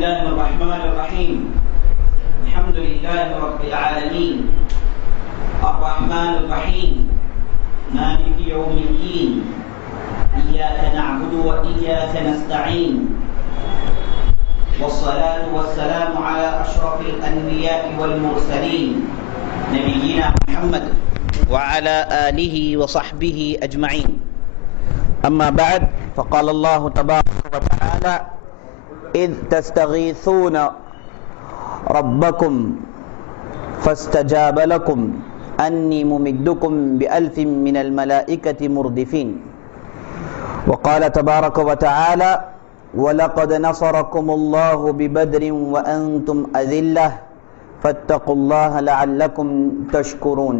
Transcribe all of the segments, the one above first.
الله الرحمن الرحيم الحمد لله رب العالمين الرحمن الرحيم مالك يوم الدين إياك نعبد وإياك نستعين والصلاة والسلام على أشرف الأنبياء والمرسلين نبينا محمد وعلى آله وصحبه أجمعين. أما بعد فقال الله تبارك وتعالى إذ تستغيثون ربكم فاستجاب لكم أني ممدكم بألف من الملائكة مردفين. وقال تبارك وتعالى وَلَقَدْ نَصَرَكُمُ اللَّهُ بِبَدْرٍ وَأَنْتُمْ أَذِلَّةٌ فَاتَّقُوا اللَّهَ لَعَلَّكُمْ تَشْكُرُونَ.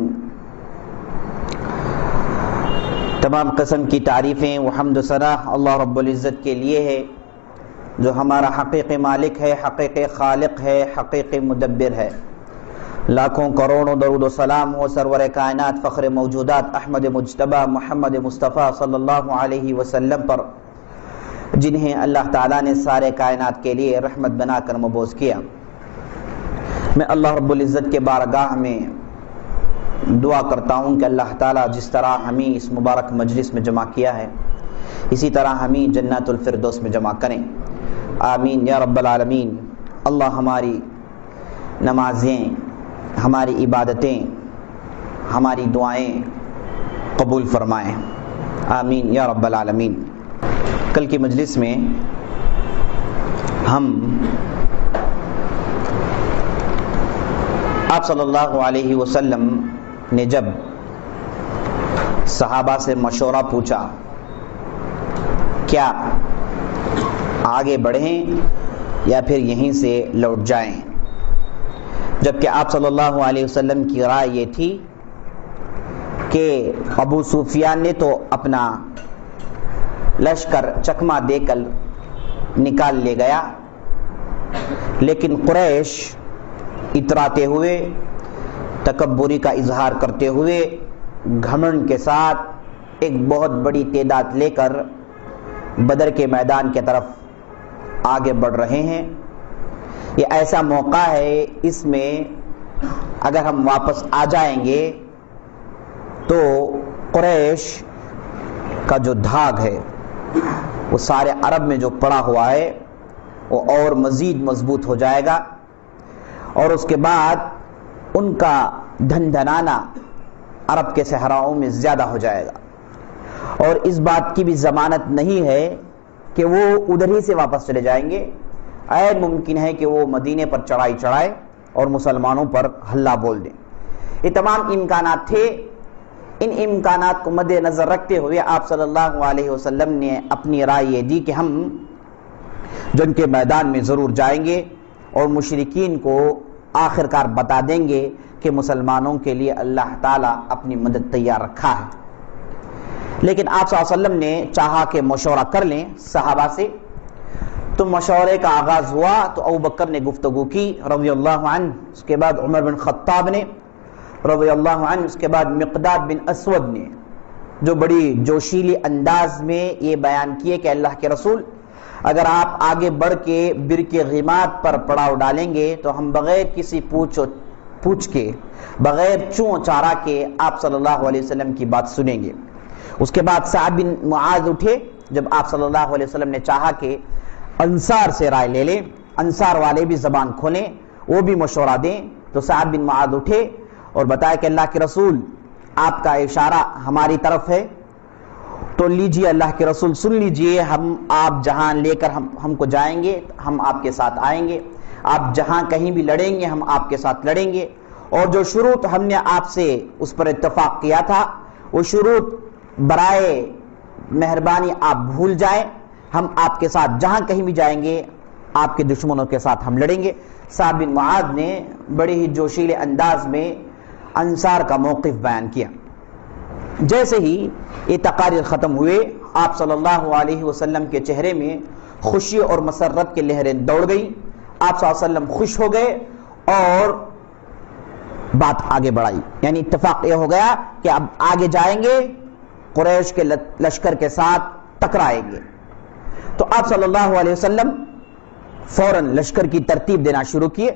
تمام قسم کی تعریفیں و حمد و ثنا اللہ رب العزت کے لیے ہے جو ہمارا حقیقی مالک ہے، حقیقی خالق ہے، حقیقی مدبر ہے. لاکھوں کروڑوں درود و سلام ہو سرور کائنات فخر موجودات احمد مجتبی محمد مصطفیٰ صلی اللہ علیہ وسلم پر، جنہیں اللہ تعالیٰ نے سارے کائنات کے لیے رحمت بنا کر مبعوث کیا. میں اللہ رب العزت کے بارگاہ میں دعا کرتا ہوں کہ اللہ تعالیٰ جس طرح ہمیں اس مبارک مجلس میں جمع کیا ہے اسی طرح ہمیں جنت الفردوس میں جمع کریں. آمین یا رب العالمین. اللہ ہماری نمازیں، ہماری عبادتیں، ہماری دعائیں قبول فرمائیں. آمین یا رب العالمین. کل کی مجلس میں ہم آپ صلی اللہ علیہ وسلم نے جب صحابہ سے مشورہ پوچھا کیا آگے بڑھیں یا پھر یہیں سے لوٹ جائیں، جبکہ آپ صلی اللہ علیہ وسلم کی رائے یہ تھی کہ ابو سفیان نے تو اپنا لشکر چکما دے کر نکال لے گیا، لیکن قریش اتراتے ہوئے، تکبری کا اظہار کرتے ہوئے، گھمنڈ کے ساتھ ایک بہت بڑی تعداد لے کر بدر کے میدان کی طرف آگے بڑھ رہے ہیں. یہ ایسا موقع ہے، اس میں اگر ہم واپس آ جائیں گے تو قریش کا جو دھاگ ہے وہ سارے عرب میں جو پڑا ہوا ہے وہ اور مزید مضبوط ہو جائے گا، اور اس کے بعد ان کا دھن دھنانا عرب کے صحراؤں میں زیادہ ہو جائے گا، اور اس بات کی بھی ضمانت نہیں ہے کہ وہ ادھر ہی سے واپس چلے جائیں گے. عین ممکن ہے کہ وہ مدینے پر چڑھائی چڑھائے اور مسلمانوں پر حلہ بول دیں. یہ تمام امکانات تھے. ان امکانات کو مد نظر رکھتے ہوئے آپ صلی اللہ علیہ وسلم نے اپنی رائے یہ دی کہ ہم جنگ کے میدان میں ضرور جائیں گے اور مشرکین کو آخر کار بتا دیں گے کہ مسلمانوں کے لیے اللہ تعالیٰ اپنی مدد تیار رکھا ہے. لیکن آپ صلی اللہ علیہ وسلم نے چاہا کہ مشورہ کر لیں صحابہ سے. تو مشورے کا آغاز ہوا تو ابوبکر نے گفتگو کی رضی اللہ عنہ، اس کے بعد عمر بن خطاب نے رضی اللہ عنہ، اس کے بعد مقداد بن اسود نے، جو بڑی جوشیلی انداز میں یہ بیان کیے کہ اللہ کے رسول اگر آپ آگے بڑھ کے بر کے غیمات پر پڑاؤ ڈالیں گے تو ہم بغیر کسی پوچھ کے، بغیر چوں چارہ کے آپ صلی اللہ علیہ وسلم کی بات سنیں گے. اس کے بعد سعد بن معاذ اٹھے جب آپ صلی اللہ علیہ وسلم نے چاہا کہ انصار سے رائے لے لیں، انصار والے بھی زبان کھولیں، وہ بھی مشورہ دیں، تو سعد بن معاذ اٹھے اور بتایا کہ اللہ کے رسول آپ کا اشارہ ہماری طرف ہے تو لیجئے، اللہ کے رسول سن لیجئے، آپ جہاں لے کر ہم کو جائیں گے ہم آپ کے ساتھ آئیں گے، آپ جہاں کہیں بھی لڑیں گے ہم آپ کے ساتھ لڑیں گے، اور جو شروط ہم نے آپ سے اس پر اتفاق کیا تھا وہ شروط برائے مہربانی آپ بھول جائیں، ہم آپ کے ساتھ جہاں کہیں بھی جائیں گے آپ کے دشمنوں کے ساتھ ہم لڑیں گے. سعد بن معاذ نے بڑے ہی جوشیلے انداز میں انصار کا موقف بیان کیا. جیسے ہی یہ تقاریر ختم ہوئے آپ صلی اللہ علیہ وسلم کے چہرے میں خوشی اور مسرت کی لہریں دوڑ گئیں. آپ صلی اللہ علیہ وسلم خوش ہو گئے اور بات آگے بڑھائی، یعنی اتفاق یہ ہو گیا کہ اب آگے جائیں گے، قریش کے لشکر کے ساتھ ٹکرائیں گے. تو آپ صلی اللہ علیہ وسلم فوراً لشکر کی ترتیب دینا شروع کیے،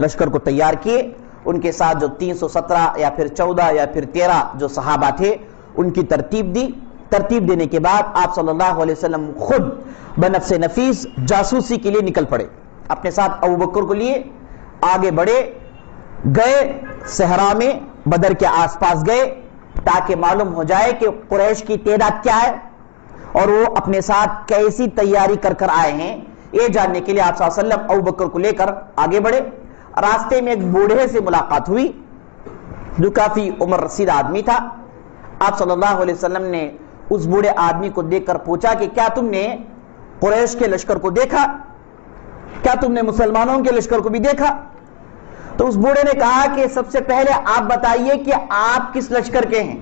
لشکر کو تیار کیے. ان کے ساتھ جو 317 یا پھر 14 یا پھر 13 جو صحابہ تھے ان کی ترتیب دی. ترتیب دینے کے بعد آپ صلی اللہ علیہ وسلم خود بنفس نفیس جاسوسی کے لیے نکل پڑے. اپنے ساتھ ابو بکر کو لیے آگے بڑھے، گئے صحرا میں بدر کے آس پاس گئے تاکہ معلوم ہو جائے کہ قریش کی تعداد کیا ہے اور وہ اپنے ساتھ کیسی تیاری کر کر آئے ہیں. یہ جاننے کے لیے آپ صلی اللہ علیہ وسلم ابو بکر کو لے کر آگے بڑھے. راستے میں ایک بوڑھے سے ملاقات ہوئی جو کافی عمر رسید آدمی تھا. آپ صلی اللہ علیہ وسلم نے اس بوڑھے آدمی کو دیکھ کر پوچھا کہ کیا تم نے قریش کے لشکر کو دیکھا؟ کیا تم نے مسلمانوں کے لشکر کو بھی دیکھا؟ تو اس بوڑھے نے کہا کہ سب سے پہلے آپ بتائیے کہ آپ کس لشکر کے ہیں،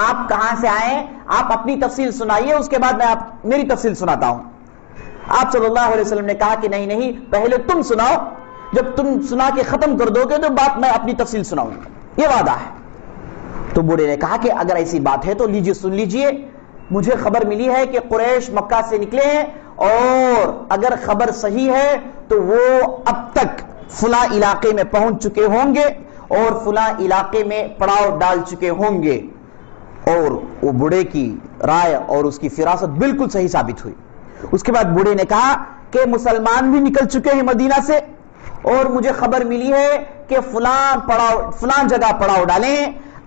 آپ کہاں سے آئے ہیں، آپ اپنی تفصیل سنائیے، اس کے بعد میں میری تفصیل سناتا ہوں. آپ صلی اللہ علیہ وسلم نے کہا کہ نہیں پہلے تم سناؤ، جب تم سنا کے ختم کر دو گے تو بات میں اپنی تفصیل سناؤں گا، یہ وعدہ ہے. تو بوڑھے نے کہا کہ اگر ایسی بات ہے تو لیجیے سن لیجیے، مجھے خبر ملی ہے کہ قریش مکہ سے نکلے ہیں اور اگر خبر صحیح ہے تو وہ اب تک فلاں علاقے میں پہنچ چکے ہوں گے اور فلاں علاقے میں پڑاؤ ڈال چکے ہوں گے. اور وہ بوڑھے کی رائے اور اس کی فراست بالکل صحیح ثابت ہوئی. اس کے بعد بوڑھے نے کہا کہ مسلمان بھی نکل چکے ہیں مدینہ سے اور مجھے خبر ملی ہے کہ فلاں جگہ پڑاؤ ڈالیں،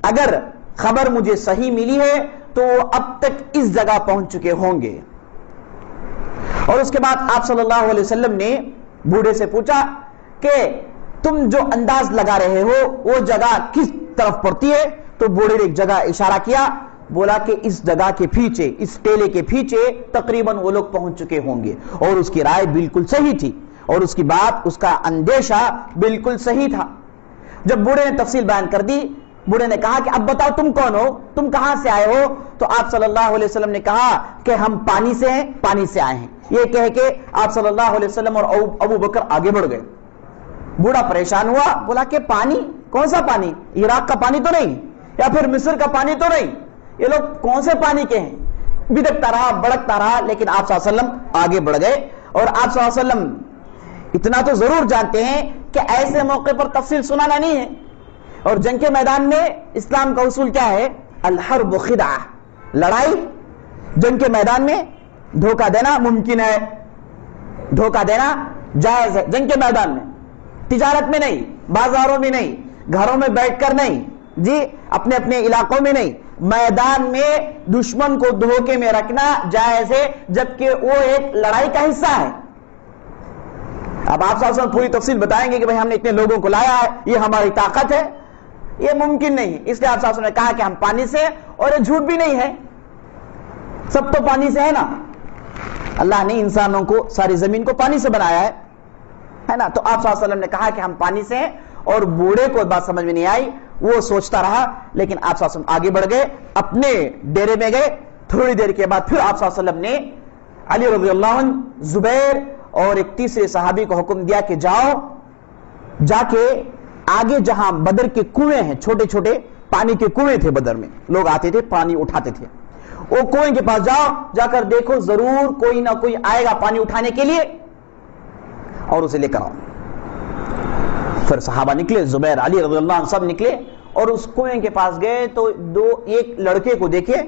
اگر خبر مجھے صحیح ملی ہے تو اب تک اس جگہ پہنچ چکے ہوں گے. اور اس کے بعد آپ صلی اللہ علیہ وسلم نے بوڑھے سے پوچھا کہ تم جو انداز لگا رہے ہو وہ جگہ کس طرف پڑتی ہے؟ تو بوڑھے نے ایک جگہ اشارہ کیا، بولا کہ اس جگہ کے پیچھے، اس ٹیلے کے پیچھے تقریباً وہ لوگ پہنچ چکے ہوں گے. اور اس کی رائے بالکل صحیح تھی اور اس کی بات، اس کا اندیشہ بالکل صحیح تھا. جب بوڑھے نے تفصیل بیان کر دی، بوڑھے نے کہا کہ اب بتاؤ تم کون ہو، تم کہاں سے آئے ہو؟ تو آپ صلی اللہ علیہ وسلم نے کہا کہ ہم پانی سے ہیں، پانی سے آئے ہیں. یہ کہہ کے آپ صلی اللہ علیہ وسلم اور ابو بکر آگے بڑھ گئے. بوڑھا پریشان ہوا، بولا کہ پانی؟ کون سا پانی؟ عراق کا پانی تو نہیں یا پھر مصر کا پانی تو نہیں، یہ لوگ کون سے پانی کے ہیں؟ بدکتا رہا، بڑکتا رہا، لیکن آپ صلی اللہ علیہ وسلم آگے بڑھ گئے. اور آپ صلی اللہ علیہ وسلم اتنا تو ضرور جانتے ہیں کہ ایسے موقع پر تفصیل سنانا نہیں ہے. اور جنگ کے میدان میں اسلام کا اصول کیا ہے؟ الحرب خدعہ، لڑائی جنگ کے میدان میں دھوکہ دینا ممکن ہے، دھوکہ دینا جائز ہے جنگ کے میدان میں، تجارت میں نہیں، بازاروں میں نہیں، گھروں میں بیٹھ کر نہیں، جی اپنے اپنے علاقوں میں نہیں، میدان میں دشمن کو دھوکے میں رکھنا جائز ہے جبکہ وہ ایک لڑائی کا حصہ ہے. اب آپ صلی اللہ علیہ وسلم پوری تفصیل بتائیں گے کہ بھئی ہم نے اتنے لوگوں کو لایا ہے، یہ ہماری طاقت ہے، یہ ممکن نہیں. اس لیے آپ صلی اللہ علیہ وسلم نے کہا کہ ہم پانی سے، اور یہ جھوٹ بھی نہیں ہے، سب تو پانی سے ہے نا. اللہ نے انسانوں کو، ساری زمین کو پانی سے بنایا ہے نا. تو آپ صلی اللہ علیہ وسلم نے کہا کہ ہم پانی سے ہیں. اور بوڑھے کو بات سمجھ میں نہیں آئی، وہ سوچتا رہا، لیکن آپ صلی اللہ علیہ وسلم آگے بڑھ گئے، اپنے ڈیرے میں گئے. تھوڑی دیر کے بعد پھر آپ صلی اللہ علیہ وسلم نے علی رضی اللہ عنہ، زبیر اور ایک تیسرے صحابی کو حکم دیا کہ جاؤ، جا کے آگے جہاں بدر کے کنویں ہیں، چھوٹے چھوٹے پانی کے کنویں تھے بدر میں، لوگ آتے تھے پانی اٹھاتے تھے، وہ کنویں کے پاس جاؤ، جا کر دیکھو ضرور کوئی نہ کوئی آئے گا پانی اٹھانے کے لیے اور اسے لے کر آؤ. پھر صحابہ نکلے، زبیر، علی رضی اللہ عنہ سب نکلے اور اس کنویں کے پاس گئے تو ایک لڑکے کو دیکھے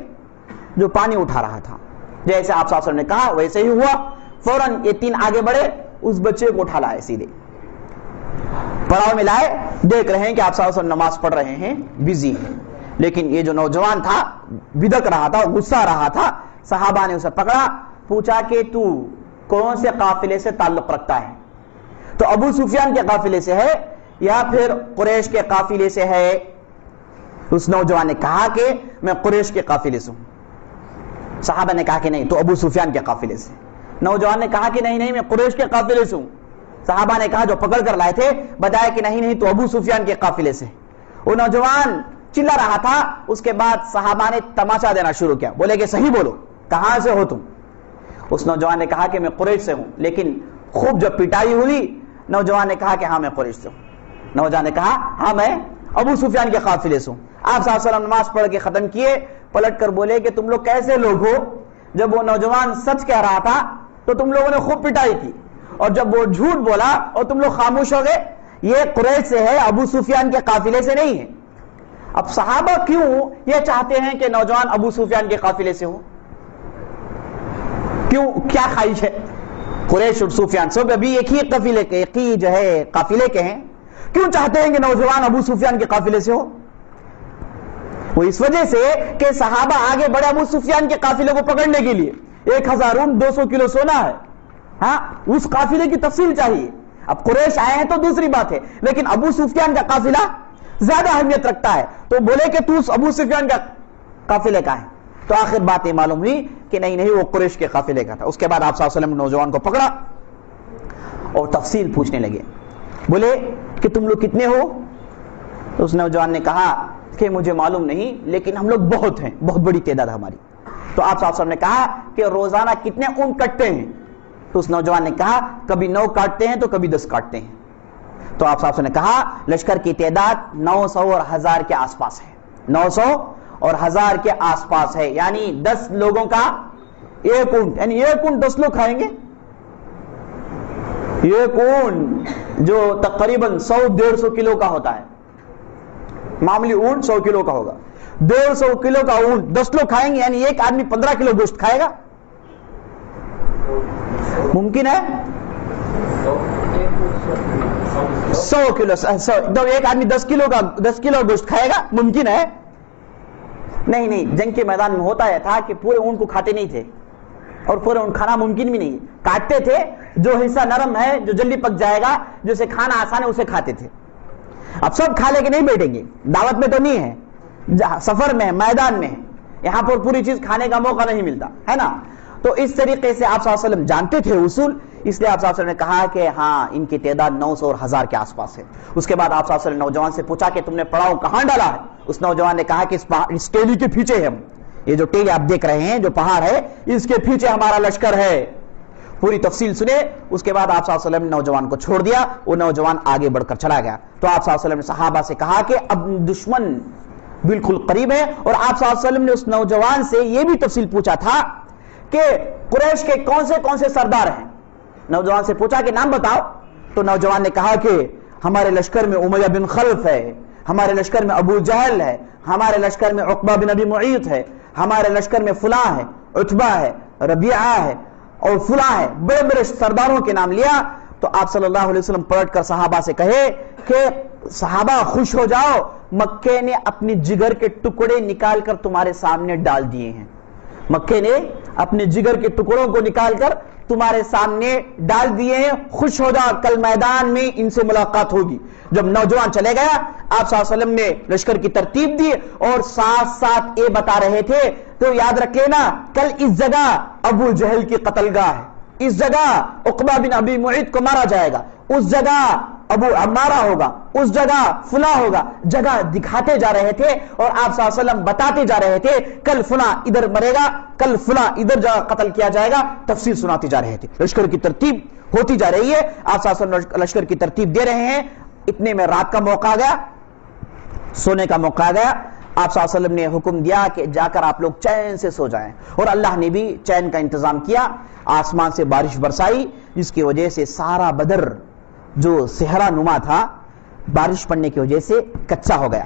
جو پانی اٹھا رہا تھا. جیسے آپ صلی اللہ علیہ وسلم نے کہا ویسے ہی ہوا. فوراً یہ تین آگے بڑھے، اس بچے کو اٹھا لائے، سیدھے پڑاؤ میں لائے. دیکھ رہے ہیں کہ آپ صلی اللہ علیہ وسلم نماز پڑھ رہے ہیں، بزی ہیں، لیکن یہ جو نوجوان تھا بدک رہا تھا، غصہ رہا تھا. صحابہ نے اسے پکڑا، پوچھا کہ تو کون سے قافلے سے تعلق رکھتا ہے؟ تو ابو سفیان کے قافلے سے ہے یا پھر قریش کے قافلے سے ہے؟ اس نوجوان نے کہا کہ میں قریش کے قافلے سے ہوں. صحابہ نے کہا کہ نہیں، تو ابو سفیان کے قافلے سے. نوجوان نے کہا کہ نہیں میں قریش کے قافلے سے ہوں. صحابہ نے کہا جو پکڑ کر لائے تھے، بتایا کہ نہیں تو ابو سفیان کے قافلے سے. وہ نوجوان چلا رہا تھا. اس کے بعد صحابہ نے تماشا دینا شروع کیا، بولے کہ صحیح بولو، کہاں سے ہو تم؟ اس نوجوان نے کہا کہ میں قریش سے ہوں. لیکن خوب جب پٹائی ہوئی، نوجوان نے کہا کہ ہاں میں قریش سے ہوں. نوجوان نے کہا ہاں میں ابو سفیان کے قافلے سے ہوں. آپ صلی اللہ علیہ وسلم نماز پڑھ کے ختم کیے، پلٹ کر بولے کہ تم لوگ کیسے لوگ ہو؟ جب وہ نوجوان سچ کہہ رہا تھا تو تم لوگوں نے خوب پٹائی کی، اور جب وہ جھوٹ بولا اور تم لوگ خاموش ہو گئے. یہ قریش سے ہے, ابو سفیان کے قافلے سے نہیں ہے. اب صحابہ کیوں یہ چاہتے ہیں کہ نوجوان ابو سفیان کے قافلے سے ہو؟ کیوں, کیا خواہش ہے؟ قریش اور سفیان سب ابھی ایک ہی قافلے کے, ایک ہی جو ہے قافلے کے ہیں, کیوں چاہتے ہیں کہ نوجوان ابو سفیان کے قافلے سے ہو؟ وہ اس وجہ سے کہ صحابہ آگے بڑے ابو سفیان کے قافلے کو پکڑنے کے لیے. 1000 اونٹ 200 کلو سونا ہے, ہاں اس قافلے کی تفصیل چاہیے. اب قریش آئے ہیں تو دوسری بات ہے, لیکن ابو سفیان کا قافلہ زیادہ اہمیت رکھتا ہے, تو بولے کہ تو ابو سفیان کا قافلے کا ہے. تو آخر بات یہ معلوم ہوئی کہ نہیں وہ قریش کے قافلے کا تھا. اس کے بعد آپ صلی اللہ علیہ وسلم نے نوجوان کو پکڑا اور تفصیل پوچھنے لگے. بولے کہ تم لوگ کتنے ہو؟ تو اس نوجوان نے کہا کہ مجھے معلوم نہیں, لیکن ہم لوگ بہت ہیں, بہت بڑی تعداد ہماری. تو آپ صلی اللہ علیہ وسلم نے کہا کہ روزانہ کتنے اونٹ کٹتے ہیں؟ تو اس نوجوان نے کہا کبھی 9 کاٹتے ہیں تو کبھی 10 کاٹتے ہیں. تو آپ صلی اللہ علیہ وسلم نے کہا لشکر کی تعداد 900 اور 1000 کے آس پاس ہے. 900 اور 1000 کے آس پاس ہے, یعنی 10 لوگوں کا 1 اونٹ, یعنی 1 اونٹ 10 لوگ کھائیں گے. 1 اونٹ جو تقریباً 100-150 کلو کا ہوتا ہے, معمولی اونٹ 100 کلو کا ہوگا, 150 کلو کا اونٹ 10 لوگ کھائیں گے, یعنی ایک آدمی 15 کلو گوشت کھائے گا. ممکن ہے 100 کلو, ایک آدمی 10 کلو گوشت کھائے گا؟ ممکن ہے؟ نہیں. جنگ کے میدان میں ہوتا ہے تھا کہ پورے اونٹ کو کھاتے نہیں تھے, اور پورے اونٹ کھانا ممکن بھی نہیں. کاٹتے تھے, جو حصہ نرم ہے, جو جلدی پک جائے گا, جسے کھانا آسان ہے, اسے کھاتے تھے. اب سب کھا لے کے نہیں بیٹھیں گے, دعوت میں تو نہیں ہے, سفر میں, میدان میں, یہاں پر پوری چیز کھانے کا موقع نہیں ملتا ہے نا. تو اس طریقے سے آپ صلی اللہ علیہ وسلم جانتے تھے اصول, اس لیے آپ صلی اللہ علیہ وسلم نے کہا کہ ہاں ان کی تعداد 900 اور 1000 کے آس پاس ہے. اس کے بعد آپ صلی اللہ علیہ وسلم نے نوجوان سے پوچھا کہ تم نے پڑاؤ کہاں ڈالا ہے؟ اس نوجوان نے کہا کہ اس ٹیلی کے پیچھے ہے. یہ جو ٹیلی آپ دیکھ رہے ہیں, جو پہاڑ ہے, اس کے پیچھے ہمارا لشکر ہے. پوری تفصیل سنے. اس کے بعد آپ صلی اللہ علیہ وسلم نے نوجوان کو چھوڑ دیا, وہ نوجوان آگے بڑھ کر چلا گیا. تو آپ صلی اللہ علیہ وسلم نے صحابہ سے کہا کہ اب دشمن بالکل قریب ہے, اور آپ صلی اللہ علیہ وسلم نے اس نوجوان سے یہ بھی تفصیل پوچھا تھا کہ قریش کے کون سے سردار ہیں. نوجوان سے پوچھا کہ نام بتاؤ. تو نوجوان نے کہا کہ ہمارے لشکر میں امیہ بن خلف ہے, ہمارے لشکر میں ابو جہل ہے, ہمارے لشکر میں عقبہ بن ابی معیط ہے, ہمارے لشکر میں فلاں ہے, عتبہ ہے, ربیعہ ہے, اور فلاں ہے. بڑے بڑے سرداروں کے نام لیا. تو آپ صلی اللہ علیہ وسلم پلٹ کر صحابہ سے کہے کہ صحابہ خوش ہو جاؤ, مکے نے اپنی جگر کے ٹکڑے نکال کر تمہارے سامنے ڈال دیے ہیں. مکے نے اپنے جگر کے ٹکڑوں کو نکال کر تمہارے سامنے ڈال دیے ہیں, خوش ہو جاؤ, کل میدان میں ان سے ملاقات ہوگی. جب نوجوان چلے گیا, آپ صلی اللہ علیہ وسلم نے لشکر کی ترتیب دی اور ساتھ ساتھ یہ بتا رہے تھے, تو یاد رکھ لینا کل اس جگہ ابو جہل کی قتل گاہ ہے, اس جگہ عقبہ بن ابی معیط کو مارا جائے گا, اس جگہ ابو عمارہ ہوگا, اس جگہ فلاں ہوگا. جگہ دکھاتے جا رہے تھے اور آپ صلی اللہ علیہ وسلم بتاتے جا رہے تھے, کل فلاں ادھر مرے گا, کل فلاں ادھر جگہ قتل کیا جائے گا. تفصیل سناتے جا رہے تھے. لشکر کی ترتیب ہوتی جا رہی ہے, آپ صلی اللہ علیہ وسلم لشکر کی ترتیب دے رہے ہیں. اتنے میں رات کا موقع آ گیا, سونے کا موقع آ گیا. آپ صلی اللہ علیہ وسلم نے حکم دیا کہ جا کر آپ لوگ چین سے سو جائیں, اور اللہ نے بھی چین کا انتظام کیا. آسمان سے بارش برسائی, جس کی وجہ سے سارا بدر جو صحرا نما تھا, بارش پڑنے کی وجہ سے کچا ہو گیا.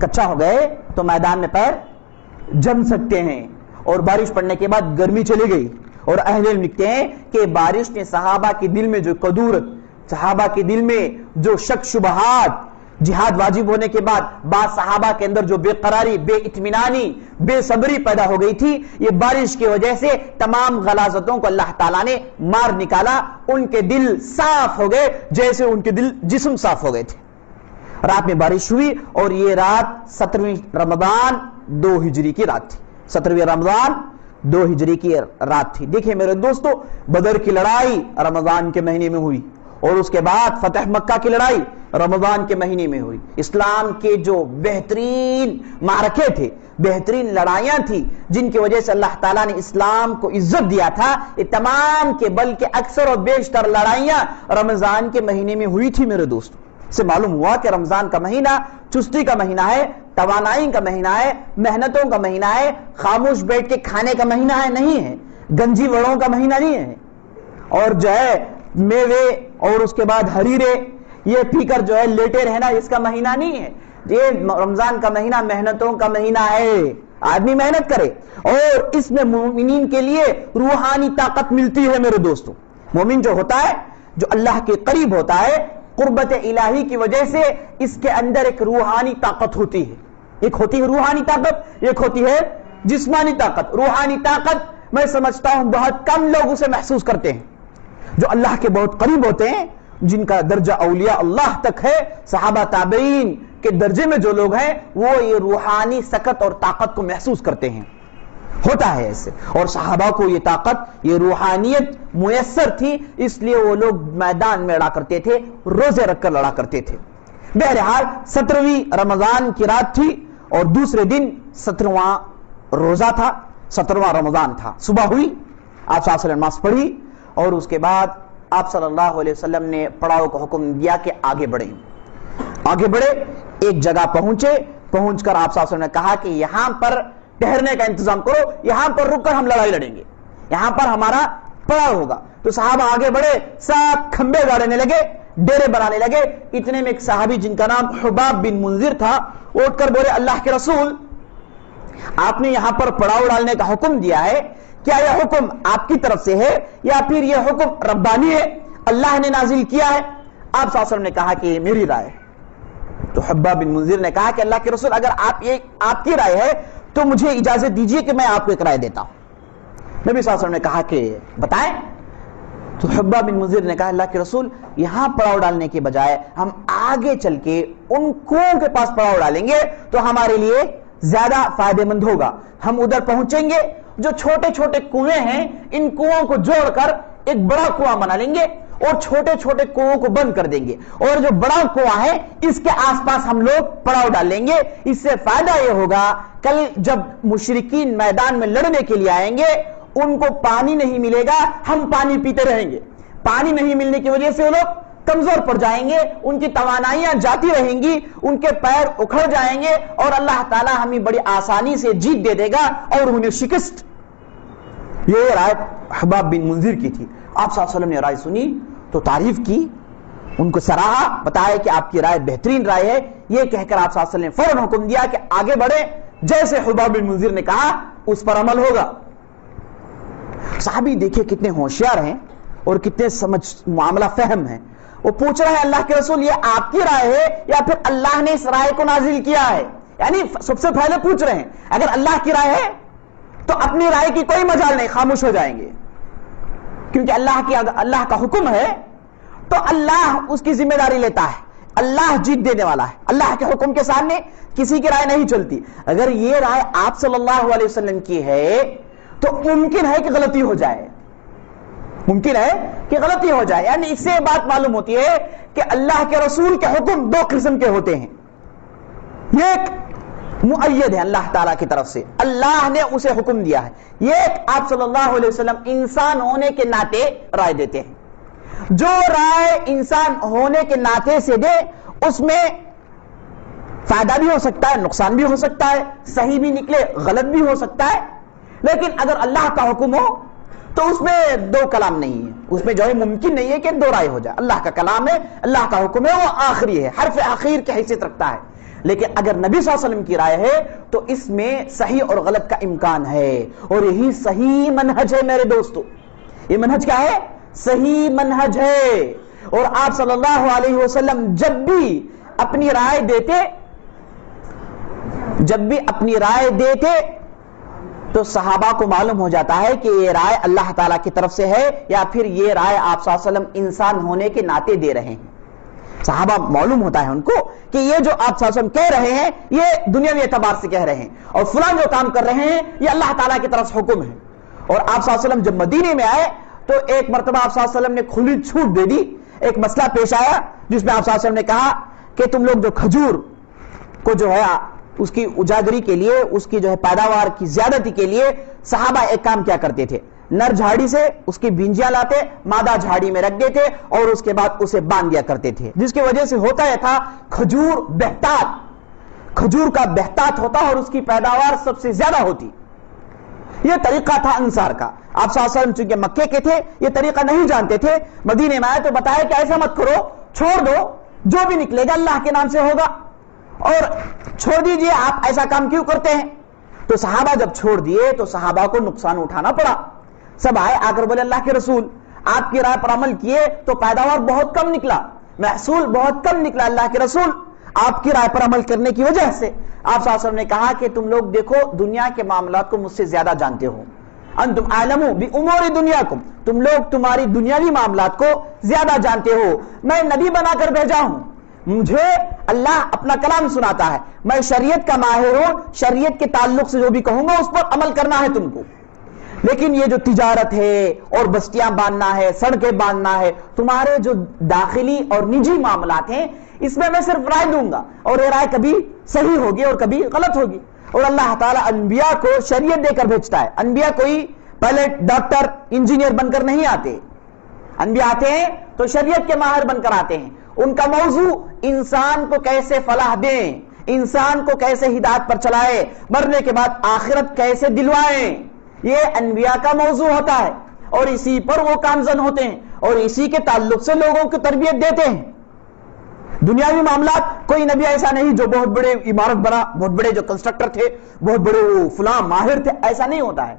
کچا ہو گئے تو میدان میں پیر جم سکتے ہیں, اور بارش پڑنے کے بعد گرمی چلی گئی. اور اہل علم لکھتے ہیں کہ بارش نے صحابہ کے دل میں جو کدورت, صحابہ کے دل میں جو شک شبہات, جہاد واجب ہونے کے بعد بعض صحابہ کے اندر جو بے قراری, بے اطمینانی, بے صبری پیدا ہو گئی تھی, یہ بارش کی وجہ سے تمام غلاظتوں کو اللہ تعالیٰ نے مار نکالا. ان کے دل صاف ہو گئے جیسے ان کے دل جسم صاف ہو گئے تھے. رات میں بارش ہوئی, اور یہ رات 17ویں رمضان 2 ہجری کی رات تھی. 17ویں رمضان 2 ہجری کی رات تھی. دیکھیں میرے دوستو, بدر کی لڑائی رمضان کے مہینے میں ہوئی, اور اس کے بعد فتح مکہ کی لڑائی رمضان کے مہینے میں ہوئی. اسلام کے جو بہترین معرکے تھے, بہترین لڑائیاں تھی, جن کی وجہ سے اللہ تعالیٰ نے اسلام کو عزت دیا تھا, یہ تمام کے بلکہ اکثر اور بیشتر لڑائیاں رمضان کے مہینے میں ہوئی تھی. میرے دوستو, سے معلوم ہوا کہ رمضان کا مہینہ چستی کا مہینہ ہے, توانائی کا مہینہ ہے, محنتوں کا مہینہ ہے, خاموش بیٹھ کے کھانے کا مہینہ ہے, نہیں ہے, گنجی وڑوں کا مہینہ نہیں ہے, اور جو ہے میوے اور اس کے بعد حریرے یہ پی کر جو ہے لیٹے رہنا اس کا مہینہ نہیں ہے. یہ رمضان کا مہینہ محنتوں کا مہینہ ہے. آدمی محنت کرے اور اس میں مومنین کے لیے روحانی طاقت ملتی ہے. میرے دوستوں, مومن جو ہوتا ہے, جو اللہ کے قریب ہوتا ہے, قربت الہی کی وجہ سے اس کے اندر ایک روحانی طاقت ہوتی ہے. ایک ہوتی ہے روحانی طاقت, ایک ہوتی ہے جسمانی طاقت. روحانی طاقت میں سمجھتا ہوں بہت کم لوگ اسے محسوس کرتے ہیں. جو اللہ کے بہت قریب ہوتے ہیں, جن کا درجہ اولیاء اللہ تک ہے, صحابہ تابعین کے درجے میں جو لوگ ہیں, وہ یہ روحانی سکت اور طاقت کو محسوس کرتے ہیں. ہوتا ہے ایسے. اور صحابہ کو یہ طاقت, یہ روحانیت میسر تھی, اس لیے وہ لوگ میدان میں لڑا کرتے تھے, روزے رکھ کر لڑا کرتے تھے. بہرحال 17ویں رمضان کی رات تھی اور دوسرے دن 17واں روزہ تھا, 17واں رمضان تھا. صبح ہوئی, آپ صلی اللہ علیہ وسلم نماز پڑھی اور اس کے بعد آپ صلی اللہ علیہ وسلم نے پڑاؤ کو حکم دیا کہ آگے بڑھیں. آگے بڑھے, ایک جگہ پہنچے, پہنچ کر آپ صلی اللہ علیہ وسلم نے کہا کہ یہاں پر ٹھہرنے کا انتظام کرو, یہاں پر رک کر ہم لڑائی لڑیں گے, یہاں پر ہمارا پڑاؤ ہوگا. تو صحابہ آگے بڑھے, سب کھمبے گاڑنے لگے, ڈیرے بنانے لگے. اتنے میں ایک صحابی جن کا نام حباب بن منذر تھا, اٹھ کر بولے, اللہ کے رسول, آپ نے یہاں پر پڑاؤ ڈالنے کا حکم دیا ہے, کیا یہ حکم آپ کی طرف سے ہے یا پھر یہ حکم ربانی ہے, اللہ نے نازل کیا ہے؟ آپ صلی اللہ علیہ وسلم نے کہا کہ یہ میری رائے ہے. تو حباب بن منذر نے کہا کہ اللہ کے رسول, اگر آپ کی رائے ہے تو مجھے اجازت دیجئے کہ میں آپ کو ایک رائے دیتا ہوں. نبی صلی اللہ علیہ وسلم نے کہا کہ بتائیں. تو حباب بن منذر نے کہا, اللہ کے رسول, یہاں پڑاؤ ڈالنے کے بجائے ہم آگے چل کے ان کنووں کے پاس پڑاؤ ڈالیں گے تو ہمارے لیے زیادہ فائدہ مند ہوگا. ہم ادھر پہنچیں گے, جو چھوٹے چھوٹے کنویں ہیں ان کنووں کو جوڑ کر ایک بڑا کنواں بنا لیں گے اور چھوٹے چھوٹے کنووں کو بند کر دیں گے, اور جو بڑا کنواں ہے اس کے آس پاس ہم لوگ پڑاؤ ڈال لیں گے. اس سے فائدہ یہ ہوگا, کل جب مشرکین میدان میں لڑنے کے لیے آئیں گے, ان کو پانی نہیں ملے گا, ہم پانی پیتے رہیں گے. پانی نہیں ملنے کی وجہ سے وہ لوگ کمزور پڑ جائیں گے, ان کی توانائیاں جاتی رہیں گی, ان کے پیر اکھڑ جائیں گے, اور اللہ تعالی ہمیں بڑی آسانی سے جیت دے دے گا اور انہیں شکست. یہ رائے حباب بن منذر کی تھی. آپ صلی اللہ علیہ وسلم نے رائے سنی تو تعریف کی, ان کو سراہا, بتایا کہ آپ کی رائے بہترین رائے ہے. یہ کہہ کر آپ صلی اللہ علیہ وسلم نے فوراً حکم دیا کہ آگے بڑھے, جیسے حباب بن منذر نے کہا اس پر عمل ہوگا. صحابی دیکھیں کتنے ہوشیار ہیں اور کتنے سمجھ معاملہ فہم ہیں. وہ پوچھ رہے ہیں, اللہ کے رسول, یہ آپ کی رائے ہے یا پھر اللہ نے اس رائے کو نازل کیا ہے؟ یعنی سب سے پہلے پوچھ رہے ہیں, اگر اللہ کی رائے ہے تو اپنی رائے کی کوئی مجال نہیں, خاموش ہو جائیں گے, کیونکہ اللہ کا حکم ہے تو اللہ اس کی ذمہ داری لیتا ہے. اللہ جیت دینے والا ہے, اللہ کے حکم کے سامنے کسی کی رائے نہیں چلتی. اگر یہ رائے آپ صلی اللہ علیہ وسلم کی ہے تو ممکن ہے کہ غلطی ہو جائے, ممکن ہے کہ غلطی ہو جائے. یعنی اس سے بات معلوم ہوتی ہے کہ اللہ کے رسول کے حکم دو قسم کے ہوتے ہیں. ایک مؤید ہے اللہ تعالیٰ کی طرف سے, اللہ نے اسے حکم دیا ہے. یہ آپ صلی اللہ علیہ وسلم انسان ہونے کے ناطے رائے دیتے ہیں. جو رائے انسان ہونے کے ناطے سے دے اس میں فائدہ بھی ہو سکتا ہے, نقصان بھی ہو سکتا ہے, صحیح بھی نکلے, غلط بھی ہو سکتا ہے. لیکن اگر اللہ کا حکم ہو تو اس میں دو کلام نہیں ہے, اس میں جو ہے ممکن نہیں ہے کہ دو رائے ہو جائے. اللہ کا کلام ہے, اللہ کا حکم ہے, وہ آخری ہے, حرف آخر کی حیثیت رکھتا ہے. لیکن اگر نبی صلی اللہ علیہ وسلم کی رائے ہے تو اس میں صحیح اور غلط کا امکان ہے, اور یہی صحیح منہج ہے میرے دوستو. یہ منہج کیا ہے؟ صحیح منہج ہے. اور آپ صلی اللہ علیہ وسلم جب بھی اپنی رائے دیتے تو صحابہ کو معلوم ہو جاتا ہے کہ یہ رائے اللہ تعالیٰ کی طرف سے ہے یا پھر یہ رائے آپ صلی اللہ علیہ وسلم انسان ہونے کے ناطے دے رہے ہیں. صحابہ معلوم ہوتا ہے ان کو کہ یہ جو آپ صلی اللہ علیہ وسلم کہہ رہے ہیں یہ دنیاوی اعتبار سے کہہ رہے ہیں, اور فلان جو کام کر رہے ہیں یہ اللہ تعالیٰ کی طرف سے حکم ہے. اور آپ صلی اللہ علیہ وسلم جب مدینے میں آئے تو ایک مرتبہ آپ صلی اللہ علیہ وسلم نے کھلی چھوٹ دے دی. ایک مسئلہ پیش آیا جس میں آپ صلی اللہ علیہ وسلم نے کہا کہ تم لوگ جو کھجور کو جو ہے اس کی اجاگری کے لیے, اس کی جو ہے پیداوار کی زیادتی کے لیے صحابہ ایک کام کیا کرتے تھے, نر جھاڑی سے اس کی بینجیاں لاتے, مادہ جھاڑی میں رکھ دیتے اور اس کے بعد اسے باندھ دیا کرتے تھے, جس کی وجہ سے ہوتا یہ تھا کھجور کا بہتات ہوتا اور اس کی پیداوار سب سے زیادہ ہوتی. یہ طریقہ تھا انصار کا. آپ صلی اللہ علیہ وسلم چونکہ مکے کے تھے یہ طریقہ نہیں جانتے تھے, مدینے میں آئے تو بتایا کہ ایسا مت کرو, چھوڑ دو, جو بھی نکلے گا اللہ کے نام سے ہوگا, اور چھوڑ دیجئے, آپ ایسا کام کیوں کرتے ہیں؟ تو صحابہ جب چھوڑ دیے تو صحابہ کو نقصان اٹھانا پڑا. سب آئے آ کر بولے اللہ کے رسول آپ کی رائے پر عمل کیے تو پیداوار بہت کم نکلا, محصول بہت کم نکلا, اللہ کے رسول آپ کی رائے پر عمل کرنے کی وجہ سے. آپ صلی اللہ علیہ وسلم نے کہا کہ تم لوگ دیکھو دنیا کے معاملات کو مجھ سے زیادہ جانتے ہو, انتم اعلم بامور دنیاکم, تم لوگ تمہاری دنیاوی معاملات کو زیادہ جانتے ہو. میں نبی بنا کر بھیجا ہوں, مجھے اللہ اپنا کلام سناتا ہے, میں شریعت کا ماہر ہوں, شریعت کے تعلق سے جو بھی کہوں گا اس پر عمل کرنا ہے تم کو. لیکن یہ جو تجارت ہے اور بستیاں باندھنا ہے, سڑکیں باندھنا ہے, تمہارے جو داخلی اور نجی معاملات ہیں اس میں صرف رائے دوں گا, اور یہ رائے کبھی صحیح ہوگی اور کبھی غلط ہوگی. اور اللہ تعالیٰ انبیاء کو شریعت دے کر بھیجتا ہے. انبیاء کوئی پہلے ڈاکٹر انجینئر بن کر نہیں آتے, انبیاء آتے ہیں تو شریعت کے ماہر بن کر آتے ہیں. ان کا موضوع انسان کو کیسے فلاح دیں, انسان کو کیسے ہدایت پر چلائے, مرنے کے بعد آخرت کیسے دلوائیں, یہ انبیاء کا موضوع ہوتا ہے, اور اسی پر وہ کامزن ہوتے ہیں اور اسی کے تعلق سے لوگوں کو تربیت دیتے ہیں. دنیاوی معاملات کوئی نبی ایسا نہیں جو بہت بڑے عمارت بنا, بہت بڑے جو کنسٹرکٹر تھے, بہت بڑے فلاں ماہر تھے, ایسا نہیں ہوتا ہے.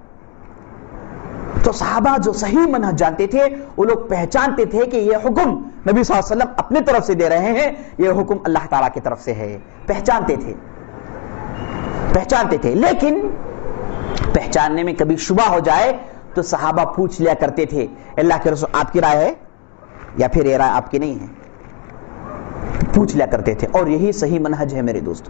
تو صحابہ جو صحیح منہج جانتے تھے وہ لوگ پہچانتے تھے کہ یہ حکم نبی صلی اللہ علیہ وسلم اپنے طرف سے دے رہے ہیں, یہ حکم اللہ تعالیٰ کی طرف سے ہے. پہچانتے تھے. لیکن پہچاننے میں کبھی شبہ ہو جائے تو صحابہ پوچھ لیا کرتے تھے اللہ کے رسول آپ کی رائے ہے یا پھر یہ رائے آپ کی نہیں ہے, پوچھ لیا کرتے تھے. اور یہی صحیح منہج ہے میرے دوست.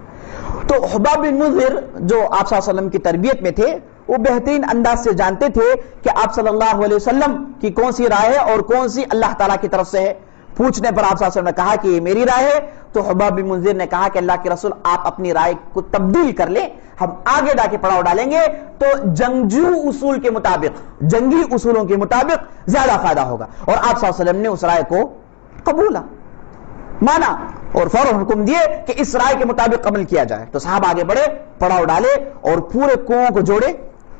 تو حباب بن منذر جو آپ صلی اللہ علیہ وسلم کی تربیت میں تھے وہ بہترین انداز سے جانتے تھے کہ آپ صلی اللہ علیہ وسلم کی کون سی رائے ہے اور کون سی اللہ تعالیٰ کی طرف سے ہے. پوچھنے پر آپ صلی اللہ علیہ وسلم نے کہا کہ یہ میری رائے ہے, تو حباب بن منذر نے کہا کہ اللہ کے رسول آپ اپنی رائے کو تبدیل کر لیں, ہم آگے جا کے پڑاؤ ڈالیں گے تو جنگجو اصول کے مطابق, جنگی اصولوں کے مطابق زیادہ فائدہ ہوگا. اور آپ صلی اللہ علیہ وسلم نے اس رائے کو قبولا, مانا, اور فوراً حکم دیے کہ اس رائے کے مطابق عمل کیا جائے. تو صحابہ آگے بڑھے, پڑاؤ ڈالے اور پورے کنووں کو جوڑے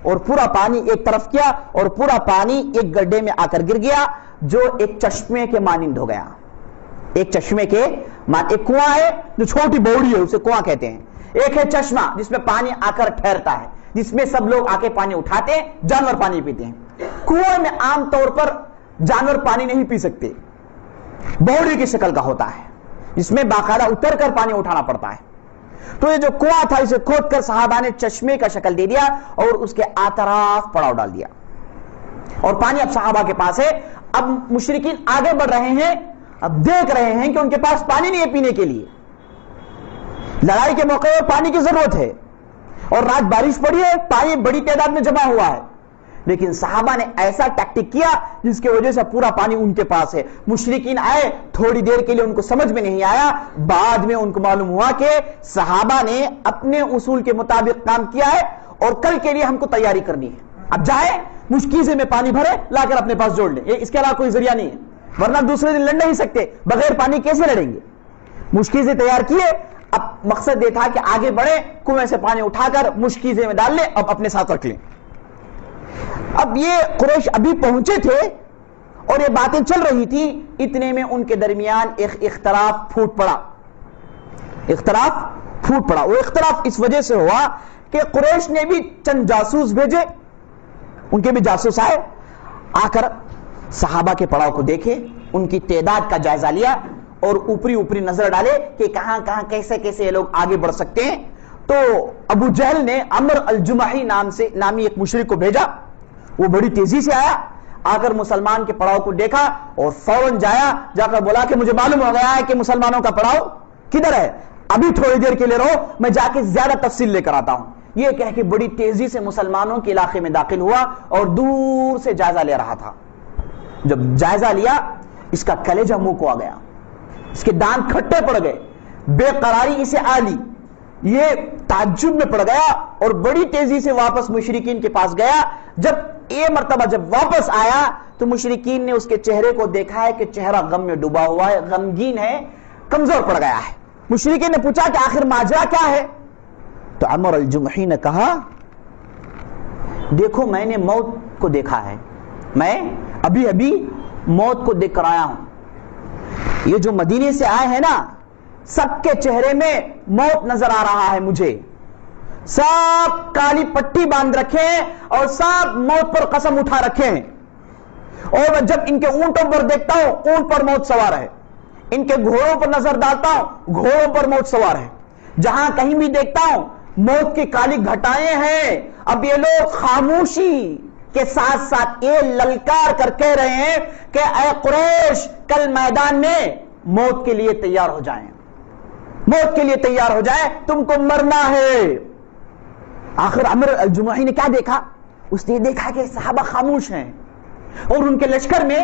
اور پورا پانی ایک طرف کیا اور پورا پانی ایک گڈھے میں آ کر گر گیا جو ایک چشمے کے مانند ہو گیا. ایک چشمے کے ایک کنواں ہے جو چھوٹی بوڑی ہے اسے کنواں کہتے ہیں, ایک ہے چشمہ جس میں پانی آ کر ٹھہرتا ہے, جس میں سب لوگ آ کے پانی اٹھاتے ہیں, جانور پانی پیتے ہیں. کنویں میں عام طور پر جانور پانی نہیں پی سکتے, بوڑی کی شکل کا ہوتا ہے جس میں باقاعدہ اتر کر پانی اٹھانا پڑتا ہے. تو یہ جو کنواں تھا اسے کھود کر صحابہ نے چشمے کا شکل دے دیا اور اس کے اطراف پڑاؤ ڈال دیا, اور پانی اب صحابہ کے پاس ہے. اب مشرکین آگے بڑھ رہے ہیں, اب دیکھ رہے ہیں کہ ان کے پاس پانی نہیں ہے پینے کے لیے, لڑائی کے موقع پر پانی کی ضرورت ہے, اور رات بارش پڑی ہے, پانی بڑی تعداد میں جمع ہوا ہے. لیکن صحابہ نے ایسا ٹیکٹک کیا جس کی وجہ سے پورا پانی ان کے پاس ہے. مشرکین آئے, تھوڑی دیر کے لیے ان کو سمجھ میں نہیں آیا, بعد میں ان کو معلوم ہوا کہ صحابہ نے اپنے اصول کے مطابق کام کیا ہے اور کل کے لیے ہم کو تیاری کرنی ہے. اب جائیں مشکیزے میں پانی بھرے لا کر اپنے پاس جوڑ لیں, اس کے علاوہ کوئی ذریعہ نہیں ہے, ورنہ دوسرے دن لڑ نہیں سکتے, بغیر پانی کیسے لڑیں گے. مشکیزے تیار کیے, اب مقصد یہ تھا کہ آگے بڑھے, کنویں سے پانی اٹھا کر مشکیزے میں ڈال لیں, اب اپنے ساتھ رکھ لیں. اب یہ قریش ابھی پہنچے تھے اور یہ باتیں چل رہی تھی, اتنے میں ان کے درمیان ایک اختلاف پھوٹ پڑا. وہ اختلاف اس وجہ سے ہوا کہ قریش نے بھی چند جاسوس بھیجے, ان کے بھی جاسوس آئے, آ کر صحابہ کے پڑاؤ کو دیکھے, ان کی تعداد کا جائزہ لیا اور اوپری نظر ڈالے کہ کہاں کہاں کیسے کیسے یہ لوگ آگے بڑھ سکتے ہیں. تو ابو جہل نے عمر الجمحی نامی ایک مشرک کو بھیجا, وہ بڑی تیزی سے آیا, آ کر مسلمان کے پڑاؤ کو دیکھا اور فوراً جا کر بولا کہ مجھے معلوم ہو گیا ہے کہ مسلمانوں کا پڑاؤ کدھر ہے, ابھی تھوڑی دیر کے لیے رہو, میں جا کے زیادہ تفصیل لے کر آتا ہوں. یہ کہہ کے بڑی تیزی سے مسلمانوں کے علاقے میں داخل ہوا اور دور سے جائزہ لے رہا تھا. جب جائزہ لیا اس کا کلیجہ منہ کو آ گیا, اس کے دانت کھٹے پڑ گئے, بے قراری اسے آ لی, یہ تعجب میں پڑ گیا اور بڑی تیزی سے واپس مشرکین کے پاس گیا. جب واپس آیا تو مشرکین نے اس کے چہرے کو دیکھا ہے کہ چہرہ غم میں ڈوبا ہوا ہے, غمگین ہے, کمزور پڑ گیا ہے. مشرکین نے پوچھا کہ آخر ماجرا کیا ہے؟ تو عمر الجمحی نے کہا دیکھو میں نے موت کو دیکھا ہے، میں ابھی ابھی موت کو دیکھ کر آیا ہوں. یہ جو مدینے سے آئے ہیں نا، سب کے چہرے میں موت نظر آ رہا ہے مجھے. سب کالی پٹی باندھ رکھے ہیں اور سب موت پر قسم اٹھا رکھے ہیں. اور میں جب ان کے اونٹوں پر دیکھتا ہوں، اونٹ پر موت سوار ہے. ان کے گھوڑوں پر نظر ڈالتا ہوں، گھوڑوں پر موت سوار ہے. جہاں کہیں بھی دیکھتا ہوں موت کی کالی گھٹائیں ہیں. اب یہ لوگ خاموشی کے ساتھ ساتھ یہ للکار کر کہہ رہے ہیں کہ اے قریش، کل میدان میں موت کے لیے تیار ہو جائیں، موت کے لیے تیار ہو جائیں، تم کو مرنا ہے. آخر عمرو الجمحی نے کیا دیکھا؟ اس نے دیکھا کہ صحابہ خاموش ہیں اور ان کے لشکر میں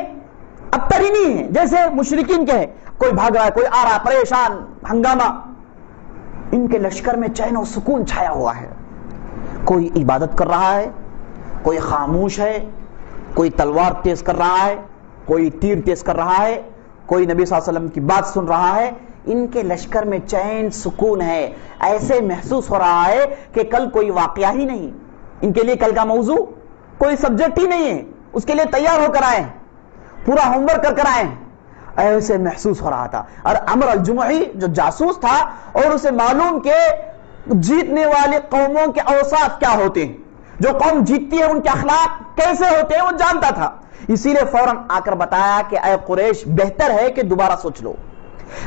ابتر ہی نہیں ہے، جیسے مشرکین کے ہیں، کوئی بھاگ رہا ہے، کوئی آ رہا، پریشان، ہنگامہ. ان کے لشکر میں چین و سکون چھایا ہوا ہے. کوئی عبادت کر رہا ہے، کوئی خاموش ہے، کوئی تلوار تیز کر رہا ہے، کوئی تیر تیز کر رہا ہے، کوئی نبی صلی اللہ علیہ وسلم کی بات سن رہا ہے. ان کے لشکر میں چین سکون ہے. ایسے محسوس ہو رہا ہے کہ کل کوئی واقعہ ہی نہیں، ان کے لیے کل کا موضوع کوئی سبجیکٹ ہی نہیں ہے. اس کے لیے تیار ہو کر آئے، پورا ہوم ورک کر آئے. ایسے محسوس ہو رہا تھا. اور عمرو الجمحی جو جاسوس تھا اور اسے معلوم کہ جیتنے والے قوموں کے اوصاف کیا ہوتے ہیں، جو قوم جیتتی ہے ان کے اخلاق کیسے ہوتے ہیں، وہ جانتا تھا. اسی لیے فوراً آ کر بتایا کہ اے قریش، بہتر ہے کہ دوبارہ سوچ لو،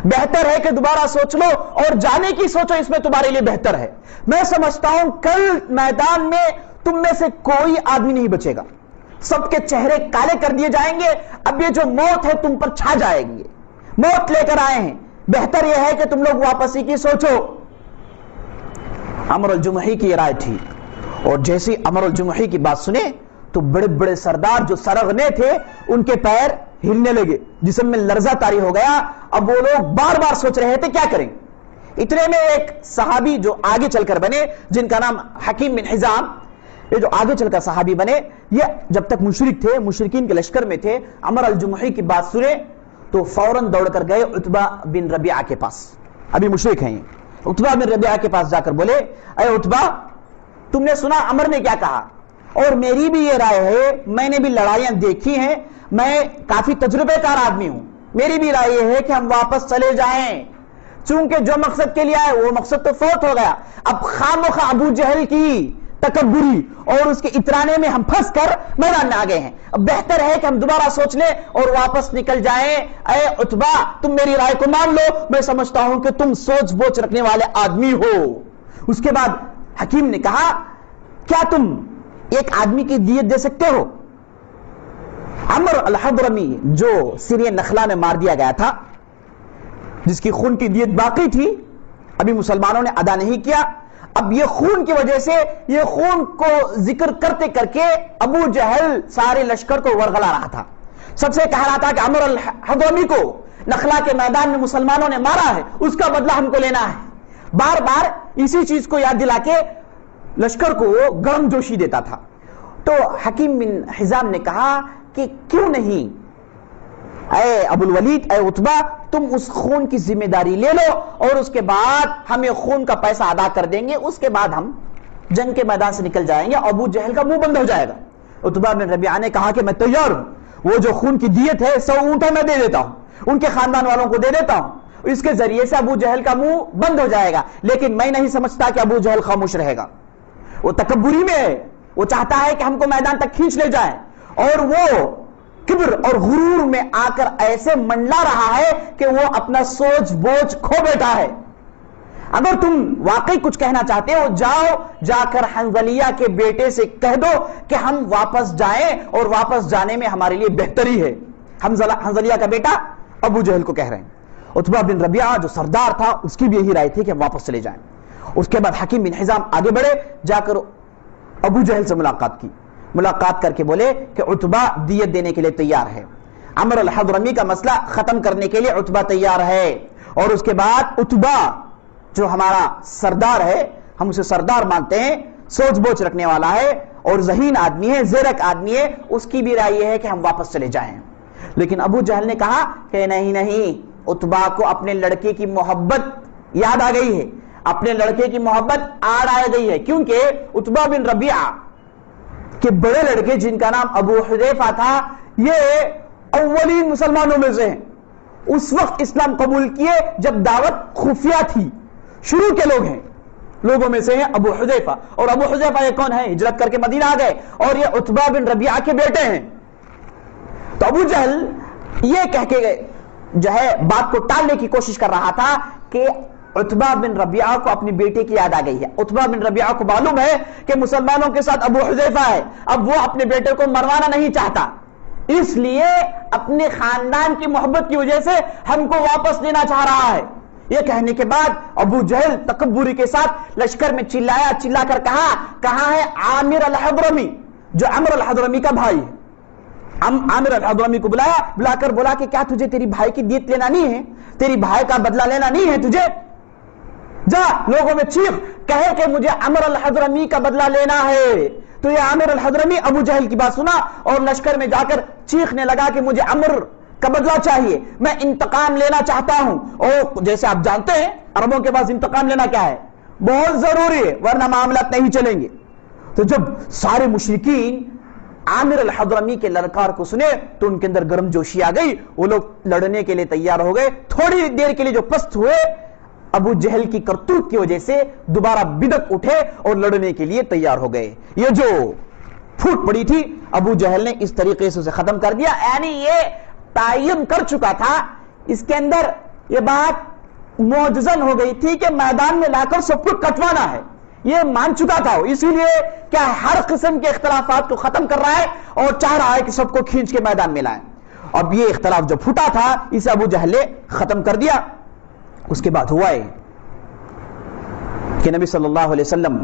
بہتر ہے کہ دوبارہ سوچ لو اور جانے کی سوچو، اس میں تمہارے لیے بہتر ہے. میں سمجھتا ہوں کل میدان میں تم میں سے کوئی آدمی نہیں بچے گا، سب کے چہرے کالے کر دیے جائیں گے. اب یہ جو موت ہے تم پر چھا جائے گی. موت لے کر آئے ہیں، بہتر یہ ہے کہ تم لوگ واپسی کی سوچو. عمرو الجمحی کی یہ رائے تھی. اور جیسے عمرو الجمحی کی بات سنے تو بڑے بڑے سردار جو سرغنے تھے ان کے پیر ہلنے لگے، جسم میں لرزہ طاری ہو گیا. اب وہ لوگ بار بار سوچ رہے تھے کیا کریں. اتنے میں ایک صحابی جو آگے چل کر بنے، جن کا نام حکیم بن حزام، یہ جو آگے چل کر صحابی بنے، یہ جب تک مشرک تھے، مشرکین کے لشکر میں تھے. عمرو الجمحی کی بات سنے تو فوراً دوڑ کر گئے عتبہ بن ربیعہ کے پاس. ابھی مشرک ہیں. عتبہ بن ربیعہ کے پاس جا کر بولے، اے عتبہ، تم نے سنا عمر نے کیا کہا؟ اور میری بھی یہ رائے ہے، میں نے بھی لڑائیاں دیکھی ہیں، میں کافی تجربے کار آدمی ہوں. میری بھی رائے یہ ہے کہ ہم واپس چلے جائیں، چونکہ جو مقصد کے لیے آئے وہ مقصد تو فوت ہو گیا. اب خامخواہ ابو جہل کی تکبری اور اس کے اترانے میں ہم پھنس کر میدان میں آ گئے ہیں. اب بہتر ہے کہ ہم دوبارہ سوچ لیں اور واپس نکل جائیں. اے عتبہ، تم میری رائے کو مان لو، میں سمجھتا ہوں کہ تم سوچ بوچھ رکھنے والے آدمی ہو. اس کے بعد حکیم نے کہا، کیا تم ایک آدمی کی دیت دے سکتے ہو؟ عمرو الحضرمی جو سریہ نخلا میں مار دیا گیا تھا، جس کی خون کی دیت باقی تھی، ابھی مسلمانوں نے ادا نہیں کیا. اب یہ خون کی وجہ سے، یہ خون کو ذکر کرتے کر کے ابو جہل سارے لشکر کو ورغلا رہا تھا. سب سے کہہ رہا تھا کہ عمرو الحضرمی کو نخلا کے میدان میں مسلمانوں نے مارا ہے، اس کا بدلہ ہم کو لینا ہے. بار بار اسی چیز کو یاد دلا کے لشکر کو گرم جوشی دیتا تھا. تو حکیم بن حزام نے کہا کہ کیوں نہیں اے ابو الولید، اے عتبہ، تم اس خون کی ذمہ داری لے لو اور اس کے بعد ہم یہ خون کا پیسہ ادا کر دیں گے. اس کے بعد ہم جنگ کے میدان سے نکل جائیں گے، ابو جہل کا منہ بند ہو جائے گا. عتبہ بن ربیعہ نے کہا کہ میں تیار ہوں، وہ جو خون کی دیت ہے 100 اونٹیں میں دے دیتا ہوں، ان کے خاندان والوں کو دے دیتا ہوں، اس کے ذریعے سے ابو جہل کا منہ بند ہو جائے گا. لیکن میں نہیں سمجھتا کہ ابو جہل خاموش رہے گا. وہ تکبری میں ہے، وہ چاہتا ہے کہ ہم کو میدان تک کھینچ لے جائے، اور وہ کبر اور غرور میں آ کر ایسے منڈلا رہا ہے کہ وہ اپنا سوچ بوجھ کھو بیٹھا ہے. اگر تم واقعی کچھ کہنا چاہتے ہو، جاؤ جا کر حنظلیہ کے بیٹے سے کہہ دو کہ ہم واپس جائیں، اور واپس جانے میں ہمارے لیے بہتری ہے. حنظلیہ کا بیٹا ابو جہل کو کہہ رہے ہیں. عتبہ بن ربیعہ جو سردار تھا، اس کی بھی یہی رائے تھی کہ ہم واپس چلے جائیں. اس کے بعد حکیم بن حزام آگے بڑھے، جا کر ابو جہل سے ملاقات کی. ملاقات کر کے بولے کہ عتبہ دیت دینے کے لیے تیار ہے، عمرو الحضرمی کا مسئلہ ختم کرنے کے لیے عتبہ تیار ہے. اور اس کے بعد عتبہ جو ہمارا سردار ہے، ہم اسے سردار مانتے ہیں، سوچ بوچھ رکھنے والا ہے اور ذہین آدمی ہے، زیرک آدمی ہے، اس کی بھی رائے یہ ہے کہ ہم واپس چلے جائیں. لیکن ابو جہل نے کہا کہ نہیں نہیں، عتبہ کو اپنے لڑکے کی محبت یاد آ گئی ہے، اپنے لڑکے کی محبت آڑ آ گئی ہے. کیونکہ عتبہ بن ربیعہ کہ بڑے لڑکے جن کا نام ابو حذیفہ تھا یہ اولین مسلمانوں میں سے ہیں، اس وقت اسلام قبول کیے جب دعوت خفیہ تھی، شروع کے لوگ ہیں، لوگوں میں سے ہیں ابو حذیفہ۔ اور ابو حذیفہ یہ کون ہے؟ ہجرت کر کے مدینہ آ گئے اور یہ عتبہ بن ربیعہ کے بیٹے ہیں۔ تو ابو جہل یہ کہہ کے جو ہے بات کو ٹالنے کی کوشش کر رہا تھا کہ عتبہ بن ربیعہ کو اپنی بیٹے کی یاد آ گئی ہے، عتبہ بن ربیعہ کو معلوم ہے کہ مسلمانوں کے ساتھ ابو حذیفہ ہے، اب وہ اپنے بیٹے کو مروانا نہیں چاہتا، اس لیے اپنے خاندان کی محبت کی وجہ سے ہم کو واپس لینا چاہ رہا ہے۔ یہ کہنے کے بعد ابو جہل تکبری کے ساتھ لشکر میں چلا کر کہا، کہاں ہے عامر الحضرمی، جو عمر الحضرمی کا بھائی ہے۔ عامر الحضرمی کو بلا کر بولا کہ کیا تجھے تیری بھائی کی دیت لینا نہیں ہے، تیری بھائی کا بدلہ لینا نہیں ہے تجھے؟ جا لوگوں میں چیخ، کہے کہ مجھے عمر الحضرمی کا بدلہ لینا ہے۔ تو یہ عامر الحضرمی ابو جہل کی بات سنا اور لشکر میں جا کر چیخنے لگا کہ مجھے عمر کا بدلہ چاہیے، میں انتقام لینا چاہتا ہوں۔ اور جیسے آپ جانتے ہیں عربوں کے پاس انتقام لینا کیا ہے، بہت ضروری ہے، ورنہ معاملات نہیں چلیں گے۔ تو جب سارے مشرکین عامر الحضرمی کے للکار کو سنے تو ان کے اندر گرم جوشی آ گئی، وہ لوگ لڑنے کے لیے تیار ہو گئے۔ تھوڑی دیر کے لیے جو پست ہوئے، ابو جہل کی کرتوت کی وجہ سے دوبارہ بدک اٹھے اور لڑنے کے لیے تیار ہو گئے۔ یہ جو پھوٹ پڑی تھی ابو جہل نے اس طریقے سے اسے ختم کر دیا، یعنی یہ تعین کر چکا تھا، اس کے اندر یہ بات معجزن ہو گئی تھی کہ میدان میں لا کر سب کو کٹوانا ہے، یہ مان چکا تھا، اسی لیے کیا ہر قسم کے اختلافات کو ختم کر رہا ہے اور چاہ رہا ہے کہ سب کو کھینچ کے میدان میں لائیں۔ اب یہ اختلاف جو پھوٹا تھا اسے ابو جہل نے ختم کر دیا۔ اس کے بعد ہوا ہے کہ نبی صلی اللہ علیہ وسلم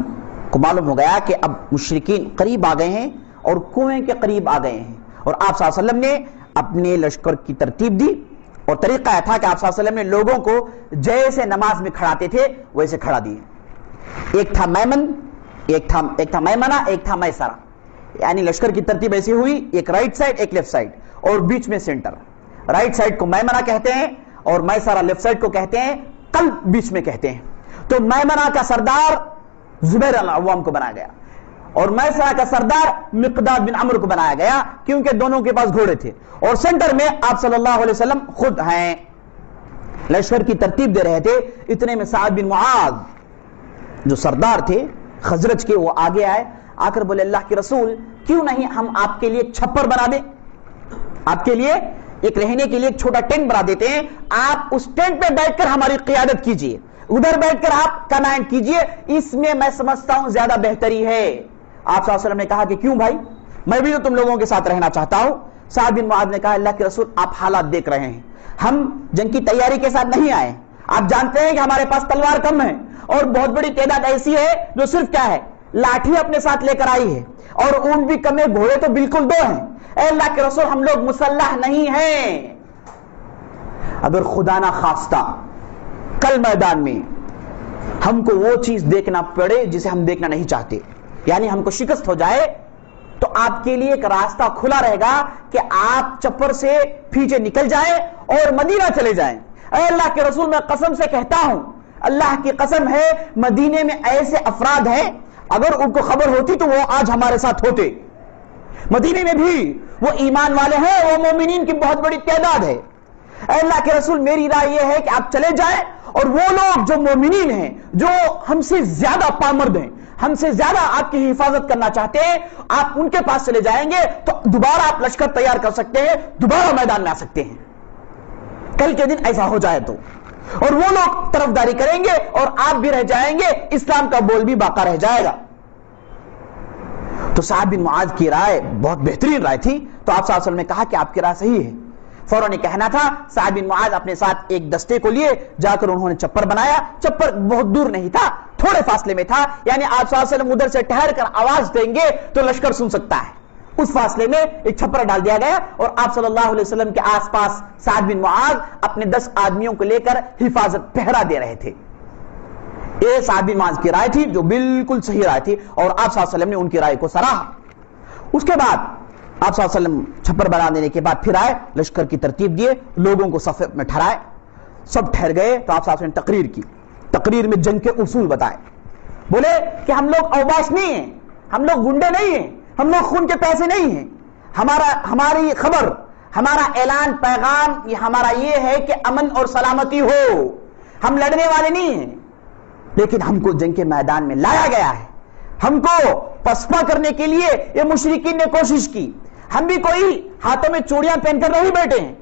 کو معلوم ہو گیا کہ اب مشرکین قریب آ گئے ہیں اور کنویں کے قریب آ گئے ہیں، اور آپ صلی اللہ علیہ وسلم نے اپنے لشکر کی ترتیب دی، اور طریقہ یہ تھا کہ آپ صلی اللہ علیہ وسلم نے لوگوں کو جیسے نماز میں کھڑاتے تھے ویسے کھڑا دیے۔ ایک تھا میمن، ایک تھا میمنہ، ایک تھا میسرہ، یعنی لشکر کی ترتیب ایسی ہوئی، ایک رائٹ سائڈ ایک لیفٹ سائڈ اور بیچ میں سینٹر۔ رائٹ سائڈ کو میمنہ کہتے ہیں اور میسرہ لیفٹ سائڈ کو کہتے ہیں، قلب بیچ میں کہتے ہیں۔ تو میمنہ کا سردار زبیر العوام کو بنایا گیا اور میسرہ کا سردار مقداد بن عمرو کو بنایا گیا، کیونکہ دونوں کے پاس گھوڑے تھے، اور سینٹر میں آپ صلی اللہ علیہ وسلم خود ہیں۔ لشکر کی ترتیب دے رہے تھے، اتنے میں سعد بن معاذ جو سردار تھے خزرج کے، وہ آگے آئے، آ کر بولے اللہ کے رسول کیوں نہیں ہم آپ کے لیے چھپر بنا دیں، آپ کے لیے ایک رہنے کے لیے ایک چھوٹا ٹینٹ بنا دیتے ہیں، آپ اس ٹینٹ پہ بیٹھ کر ہماری قیادت کیجئے، ادھر بیٹھ کر آپ کمانڈ کیجئے، اس میں میں سمجھتا ہوں زیادہ بہتری ہے۔ آپ صلی اللہ علیہ وسلم نے کہا کہ کیوں بھائی، میں بھی تو تم لوگوں کے ساتھ رہنا چاہتا ہوں۔ سعد بن معاذ نے کہا اللہ کے رسول آپ حالات دیکھ رہے ہیں، ہم جنگ کی تیاری کے ساتھ نہیں آئے، آپ جانتے ہیں کہ ہمارے پاس تلوار کم ہے اور بہت بڑی تعداد ایسی ہے جو صرف کیا ہے لاٹھی اپنے ساتھ لے کر آئی ہے، اور اونٹ بھی کم ہے، گھوڑے تو بالکل 2 ہیں۔ اے اللہ کے رسول ہم لوگ مسلح نہیں ہیں، اگر خدا نہ خواستہ کل میدان میں ہم کو وہ چیز دیکھنا پڑے جسے ہم دیکھنا نہیں چاہتے، یعنی ہم کو شکست ہو جائے، تو آپ کے لیے ایک راستہ کھلا رہے گا کہ آپ چپر سے پیچھے نکل جائیں اور مدینہ چلے جائیں۔ اے اللہ کے رسول میں قسم سے کہتا ہوں، اللہ کی قسم ہے مدینے میں ایسے افراد ہیں اگر ان کو خبر ہوتی تو وہ آج ہمارے ساتھ ہوتے، مدینے میں بھی وہ ایمان والے ہیں، وہ مومنین کی بہت بڑی تعداد ہے۔ اے اللہ کے رسول میری رائے یہ ہے کہ آپ چلے جائیں اور وہ لوگ جو مومنین ہیں، جو ہم سے زیادہ پامرد ہیں، ہم سے زیادہ آپ کی حفاظت کرنا چاہتے ہیں، آپ ان کے پاس چلے جائیں گے تو دوبارہ آپ لشکر تیار کر سکتے ہیں، دوبارہ میدان میں آ سکتے ہیں، کل کے دن ایسا ہو جائے تو، اور وہ لوگ طرفداری کریں گے اور آپ بھی رہ جائیں گے، اسلام کا بول بھی باقی رہ جائے گا۔ تو سعد بن معاذ کی رائے بہت بہترین رائے تھی، تو آپ صلی اللہ علیہ وسلم نے کہا کہ آپ کی رائے صحیح ہے۔ فوراً کہنا تھا، سعد بن معاذ اپنے ساتھ ایک دستے کو لیے جا کر انہوں نے چپر بنایا، چپر بہت دور نہیں تھا، تھوڑے فاصلے میں تھا، یعنی آپ صلی اللہ علیہ وسلم ادھر سے ٹھہر کر آواز دیں گے تو لشکر سن سکتا ہے، اس فاصلے میں ایک چھپر ڈال دیا گیا، اور آپ صلی اللہ علیہ وسلم کے آس پاس سعد بن معاذ اپنے 10 آدمیوں کو لے کر حفاظت پہرا دے رہے تھے۔ یہ سعد بن معاذ کی رائے تھی جو بالکل صحیح رائے تھی، اور آپ صلی اللہ علیہ وسلم نے ان کی رائے کو سراہا۔ اس کے بعد آپ صلی اللہ علیہ وسلم چھپر بنا دینے کے بعد پھر آئے، لشکر کی ترتیب دیے، لوگوں کو صف میں ٹھہرائے، سب ٹھہر گئے، تو آپ صلی اللہ علیہ وسلم نے تقریر کی، تقریر میں جنگ کے اصول بتائے، بولے کہ ہم لوگ اوباش نہیں ہیں، ہم لوگ گنڈے نہیں ہیں، ہم لوگ خون کے پیسے نہیں ہیں. ہماری خبر، ہمارا اعلان، پیغام ہمارا یہ ہے کہ امن اور سلامتی ہو. ہم لڑنے والے نہیں ہیں، لیکن ہم کو جنگ کے میدان میں لایا گیا ہے. ہم کو پسپا کرنے کے لیے یہ مشرکین نے کوشش کی. ہم بھی کوئی ہاتھوں میں چوڑیاں پہن کر نہیں بیٹھے ہیں.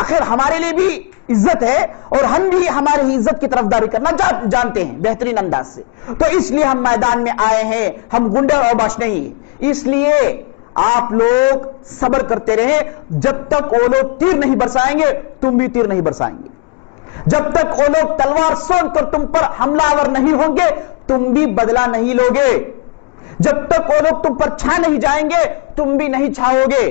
آخر ہمارے لیے بھی عزت ہے اور ہم بھی ہماری عزت کی طرفداری کرنا جانتے ہیں بہترین انداز سے. تو اس لیے ہم میدان میں آئے ہیں، ہم گنڈے اور اوباش نہیں. اس لیے آپ لوگ صبر کرتے رہے. جب تک وہ لوگ تیر نہیں برسائیں گے تم بھی تیر نہیں برسائیں گے. جب تک وہ لوگ تلوار سونک کر تم پر حملہ آور نہیں ہوں گے تم بھی بدلہ نہیں لوگے. جب تک وہ لوگ تم پر چھا نہیں جائیں گے تم بھی نہیں چھاؤ گے.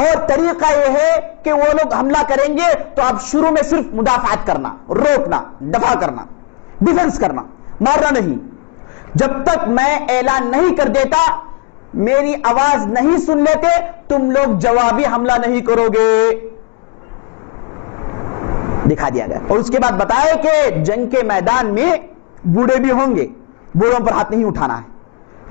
اور طریقہ یہ ہے کہ وہ لوگ حملہ کریں گے تو آپ شروع میں صرف مدافعت کرنا، روکنا، دفاع کرنا، ڈیفنس کرنا، مارنا نہیں. جب تک میں اعلان نہیں کر دیتا، میری آواز نہیں سن لیتے، تم لوگ جوابی حملہ نہیں کرو گے. دکھا دیا گیا. اور اس کے بعد بتایا کہ جنگ کے میدان میں بوڑھے بھی ہوں گے، بوڑھوں پر ہاتھ نہیں اٹھانا ہے.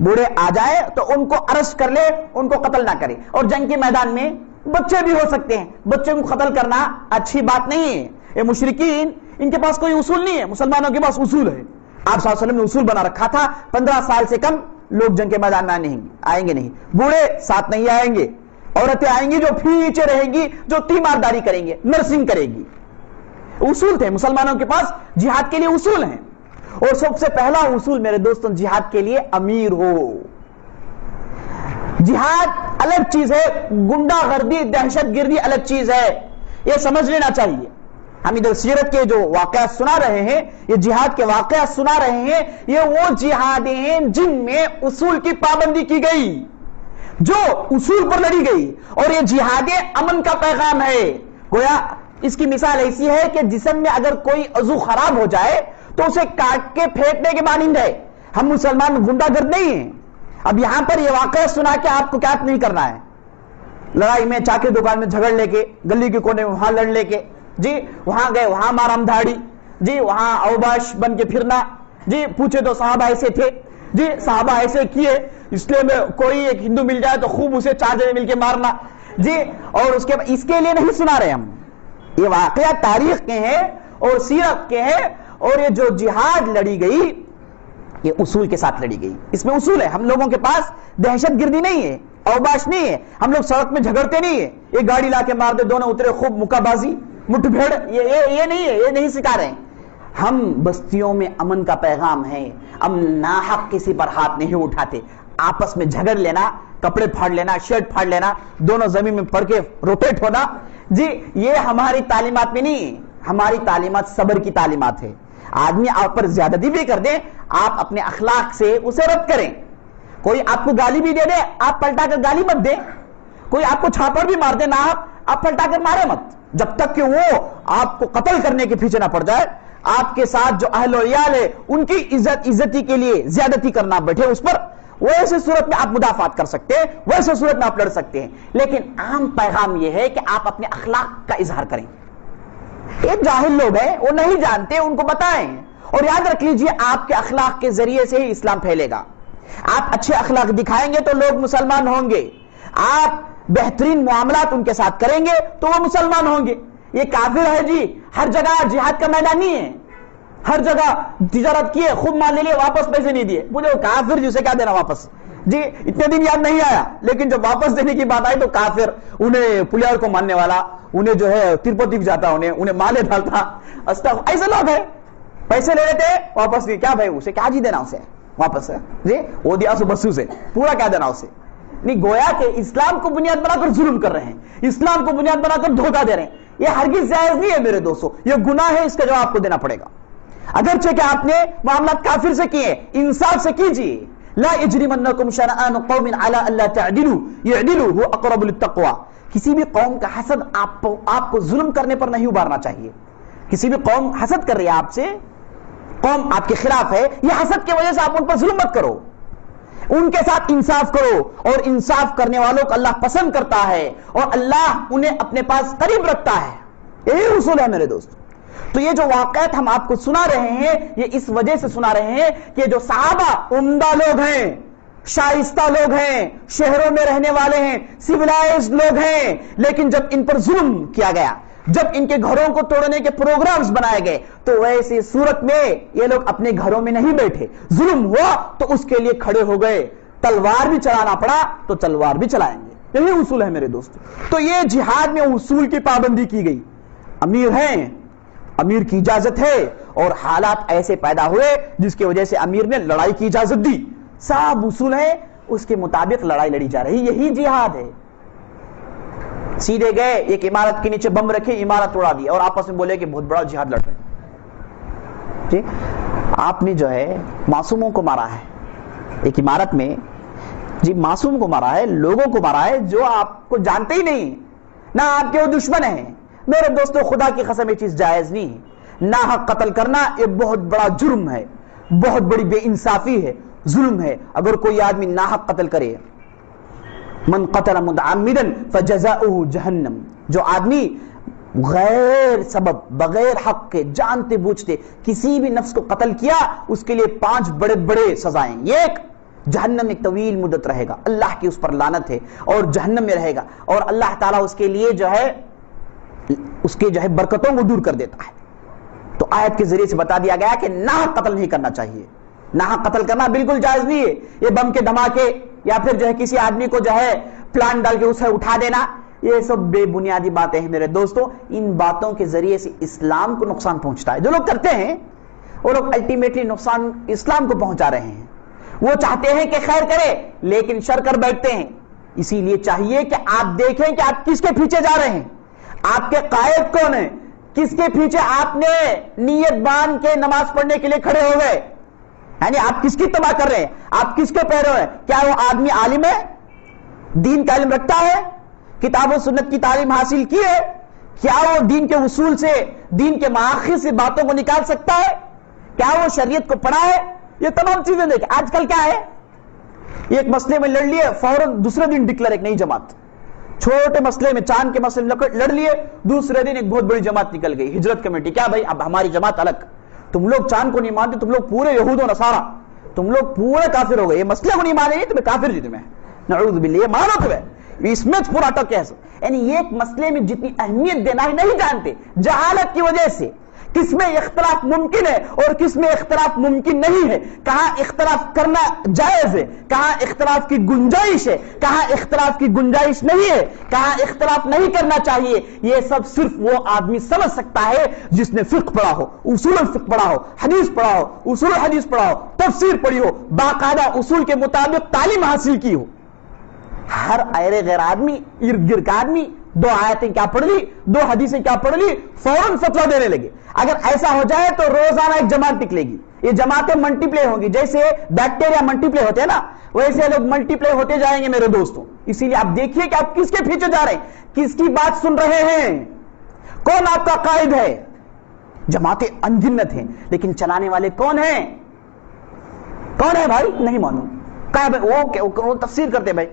بوڑھے آ جائے تو ان کو ارسٹ کر لے، ان کو قتل نہ کرے. اور جنگ کے میدان میں بچے بھی ہو سکتے ہیں، بچوں کو قتل کرنا اچھی بات نہیں ہے. یہ مشرکین، ان کے پاس کوئی اصول نہیں ہے، مسلمانوں کے پاس اصول ہے. آپ صلی اللہ علیہ وسلم نے اصول بنا رکھا تھا، 15 سال سے کم لوگ جنگ کے میدان میں آئیں گے نہیں. بوڑھے ساتھ نہیں آئیں گے. عورتیں آئیں گی جو پیچھے رہیں گی، جو تیمارداری کریں گے، نرسنگ کرے گی. اصول تھے مسلمانوں کے پاس، جہاد کے لیے اصول ہیں. اور سب سے پہلا اصول میرے دوستوں، جہاد کے لیے امیر ہو. جہاد الگ چیز ہے، گنڈا گردی، دہشت گردی الگ چیز ہے. یہ سمجھ لینا چاہیے. ہم ادھر سیرت کے جو واقعات سنا رہے ہیں، یہ جہاد کے واقعات سنا رہے ہیں، یہ وہ جہادیں ہیں جن میں اصول کی پابندی کی گئی، جو اصول پر لڑی گئی. اور یہ جہادیں امن کا پیغام ہے. گویا اس کی مثال ایسی ہے کہ جسم میں اگر کوئی عضو خراب ہو جائے تو اسے کاٹ کے پھینکنے کے مانند ہے. ہم مسلمان گنڈا گرد نہیں ہیں. اب یہاں پر یہ واقعہ سنا کہ آپ کو کیا نہیں کرنا ہے. لڑائی میں، چاہ کے دکان میں جھگڑ لے کے، گلی کے کونے میں وہاں لڑ لے کے، جی وہاں گئے وہاں مارام دھاڑی، جی وہاں اوباش بن کے پھرنا، جی پوچھے تو صحابہ ایسے تھے، جی صحابہ ایسے کیے، اس لیے میں کوئی ایک ہندو مل جائے تو خوب اسے 4 جنے مل کے مارنا، جی. اور اس کے لیے نہیں سنا رہے ہم. یہ واقعہ تاریخ کے ہیں اور سیرت کے ہیں. اور یہ جو جہاد لڑی گئی یہ اصول کے ساتھ لڑی گئی. اس میں اصول ہے. ہم لوگوں کے پاس دہشت گردی نہیں ہے، اوباش نہیں ہے. ہم لوگ سڑک میں جھگڑتے نہیں ہیں، ایک گاڑی لا کے مار دے، دونوں اترے، خوب مکہ بازی، مٹھ بھیڑ، یہ نہیں ہے، یہ نہیں سکھا رہے ہیں. ہم بستیوں میں امن کا پیغام ہے. ہم ناحق کسی پر ہاتھ نہیں اٹھاتے. آپس میں جھگڑ لینا، کپڑے پھاڑ لینا، شرٹ پھاڑ لینا، دونوں زمین میں پڑ کے روٹیٹ ہونا، جی یہ ہماری تعلیمات میں نہیں ہے. ہماری تعلیمات صبر کی تعلیمات ہے. آدمی آپ پر زیادتی بھی کر دے، آپ اپنے اخلاق سے اسے رد کریں. کوئی آپ کو گالی بھی دے دے، آپ پلٹا کر گالی مت دیں. کوئی آپ کو چھاپڑ بھی مار دے نہ، آپ پلٹا کر مارے مت، جب تک کہ وہ آپ کو قتل کرنے کے پیچھے نہ پڑ جائے. آپ کے ساتھ جو اہل و عیال ہے ان کی عزتی کے لیے زیادتی کرنا بیٹھے اس پر، ویسے صورت میں آپ مدافعات کر سکتے ہیں، ویسے صورت میں آپ لڑ سکتے ہیں. لیکن عام پیغام یہ ہے کہ آپ اپنے اخلاق کا اظہار کریں. یہ جاہل لوگ ہیں، وہ نہیں جانتے، ان کو بتائیں. اور یاد رکھ لیجئے آپ کے اخلاق کے ذریعے سے ہی اسلام پھیلے گا. آپ اچھے اخلاق دکھائیں گے تو لوگ مسلمان ہوں گے. آپ بہترین معاملات ان کے ساتھ کریں گے تو وہ مسلمان ہوں گے. یہ کافر ہے جی، ہر جگہ جہاد کا میدان نہیں ہے، ہر جگہ تجارت کیے، خوب مال لے لیے، واپس پیسے نہیں دیے. مجھے کافر جسے کیا دینا واپس، جی اتنے دن یاد نہیں آیا، لیکن جب واپس دینے کی بات آئی تو کافر. انہیں پلیار کو ماننے والا، انہیں جو ہے تروپتی جاتا، انہیں مالے ڈالتا. ایسے لوگ ہیں، پیسے لے لیتے واپس نہیں. کیا بھائی اسے کیا جی دینا اسے واپس ہے، جی وہ دیا سو بسو سے پورا کیا دینا اسے. نہیں، گویا کہ اسلام کو بنیاد بنا کر ظلم کر رہے ہیں، اسلام کو بنیاد بنا کر دھوکہ دے رہے ہیں. یہ ہرگز جائز نہیں ہے میرے دوستو، یہ گناہ ہے. اس کا جواب آپ کو دینا پڑے گا. اگرچہ کہ آپ نے معاملات کافر سے کیے، انصاف سے کیجیے. لا یجرمنکم شنآن قوم علی الا تعدلوا اعدلوا هو اقرب للتقوى. کسی بھی قوم کا حسد آپ کو ظلم کرنے پر نہیں ابھارنا چاہیے. کسی بھی قوم حسد کر رہی ہے آپ سے، قوم آپ کے خلاف ہے، یہ حسد کی وجہ سے آپ ان پر ظلم مت کرو، ان کے ساتھ انصاف کرو. اور انصاف کرنے والوں کو اللہ پسند کرتا ہے اور اللہ انہیں اپنے پاس قریب رکھتا ہے. یہی اصول ہے میرے دوست. تو یہ جو واقعات ہم آپ کو سنا رہے ہیں، یہ اس وجہ سے سنا رہے ہیں کہ جو صحابہ عمدہ لوگ ہیں، شائستہ لوگ ہیں، شہروں میں رہنے والے ہیں، سیولائزڈ لوگ ہیں، لیکن جب ان پر ظلم کیا گیا، جب ان کے گھروں کو توڑنے کے پروگرامز بنائے گئے، تو ویسی صورت میں یہ لوگ اپنے گھروں میں نہیں بیٹھے، ظلم ہوا تو اس کے لیے کھڑے ہو گئے، تلوار بھی چلانا پڑا تو تلوار بھی چلائیں گے۔ یہی اصول ہے میرے دوستو۔ تو یہ جہاد میں اصول کی پابندی کی گئی۔ امیر ہیں، امیر کی اجازت ہے، اور حالات ایسے پیدا ہوئے جس کی وجہ سے امیر نے لڑائی کی اجازت دی، سب اصول ہے، اس کے مطابق لڑائی لڑی جا رہی، یہی جہاد ہے۔ سیدھے گئے، ایک عمارت کے نیچے بم رکھے، عمارت اڑا دی، اور آپس میں بولے کہ بہت بڑا جہاد لڑ رہے ہیں۔ جی آپ نے جو ہے معصوموں کو مارا ہے ایک عمارت میں، جی معصوم کو مارا ہے، لوگوں کو مارا ہے جو آپ کو جانتے ہی نہیں، نہ آپ کے وہ دشمن ہیں۔ میرے دوستو خدا کی قسم یہ چیز جائز نہیں ہے، ناحق قتل کرنا یہ بہت بڑا جرم ہے، بہت بڑی بے انصافی ہے، ظلم ہے۔ اگر کوئی آدمی ناحق قتل کرے، من قتل متعمدا فجزاؤہ جہنم، جو آدمی غیر سبب بغیر حق کے جانتے بوجھتے کسی بھی نفس کو قتل کیا، اس کے لیے 5 بڑے بڑے سزائیں۔ ایک، جہنم میں طویل مدت رہے گا، اللہ کی اس پر لعنت ہے، اور جہنم میں رہے گا، اور اللہ تعالیٰ اس کے لیے جو ہے اس کے جو ہے برکتوں کو دور کر دیتا ہے۔ تو آیت کے ذریعے سے بتا دیا گیا کہ ناحق قتل نہیں کرنا چاہیے، ناحق قتل کرنا بالکل جائز نہیں ہے۔ یہ بم کے دھماکے یا پھر جو ہے کسی آدمی کو جو ہے پلان ڈال کے اسے اٹھا دینا، یہ سب بے بنیادی باتیں ہیں میرے دوستو۔ ان باتوں کے ذریعے سے اسلام کو نقصان پہنچتا ہے۔ جو لوگ کرتے ہیں وہ لوگ الٹیمیٹلی نقصان اسلام کو پہنچا رہے ہیں۔ وہ چاہتے ہیں کہ خیر کرے لیکن شر کر بیٹھتے ہیں۔ اسی لیے چاہیے کہ آپ دیکھیں کہ آپ کس کے پیچھے جا رہے ہیں، آپ کے قائد کون ہیں، کس کے پیچھے آپ نے نیت باندھ کے نماز پڑھنے کے لیے کھڑے ہو گئے، یعنی آپ کس کی تباہ کر رہے ہیں، آپ کس کے پیرو ہیں۔ کیا وہ آدمی عالم ہے، دین کا علم رکھتا ہے، کتاب و سنت کی تعلیم حاصل کی ہے، کیا وہ دین کے اصول سے، دین کے مآخذ سے باتوں کو نکال سکتا ہے، کیا وہ شریعت کو پڑھا ہے، یہ تمام چیزیں دیکھیں۔ آج کل کیا ہے، ایک مسئلے میں لڑ لیے، فوراً دوسرے دن ڈکلیئر ایک نئی جماعت، چھوٹے مسئلے میں چاند کے مسئلے میں لڑ لیے، دوسرے دن ایک بہت بڑی جماعت نکل گئی، ہجرت کمیٹی۔ کیا بھائی اب ہماری جماعت الگ، تم لوگ چاند کو نہیں مانتے، تم لوگ پورے یہود و نصارہ، تم لوگ پورے کافر ہو گئے، یہ مسئلے کو نہیں مانے تمہیں کافر جی، تمہیں نعوذ باللہ، یہ مانو تمہیں، اس میں پورا ٹک ہے۔ یعنی ایک مسئلے میں جتنی اہمیت دینا ہے نہیں جانتے، جہالت کی وجہ سے، کس میں اختلاف ممکن ہے اور کس میں اختلاف ممکن نہیں ہے، کہاں اختلاف کرنا جائز ہے، کہاں اختلاف کی گنجائش ہے، کہاں اختلاف کی گنجائش نہیں ہے، کہاں اختلاف نہیں کرنا چاہیے، یہ سب صرف وہ آدمی سمجھ سکتا ہے جس نے فقہ پڑھا ہو، اصول الفقہ پڑھا ہو، حدیث پڑھا ہو، اصول الحدیث پڑھا ہو، تفسیر پڑھی ہو، باقاعدہ اصول کے مطابق تعلیم حاصل کی ہو۔ ہر ایرے غیر آدمی، ارد گرد کا آدمی 2 آیتیں کیا پڑھ لی، 2 حدیثیں کیا پڑھ لی، فوراً فتویٰ دینے لگے۔ اگر ایسا ہو جائے تو روزانہ ایک جماعت نکلے گی، یہ جماعتیں ملٹی پلائی ہوں گی، جیسے بیکٹیریا ملٹی پلائی ہوتے ہیں نا، ویسے لوگ ملٹی پلائی ہوتے جائیں گے میرے دوستوں۔ اسی لیے آپ دیکھیے کہ آپ کس کے پیچھے جا رہے ہیں، کس کی بات سن رہے ہیں، کون آپ کا قائد ہے۔ جماعتیں انگنت ہیں لیکن چلانے والے کون ہیں، کون ہے بھائی، نہیں معلوم۔ کہا بھائی وہ تفسیر کرتے بھائی،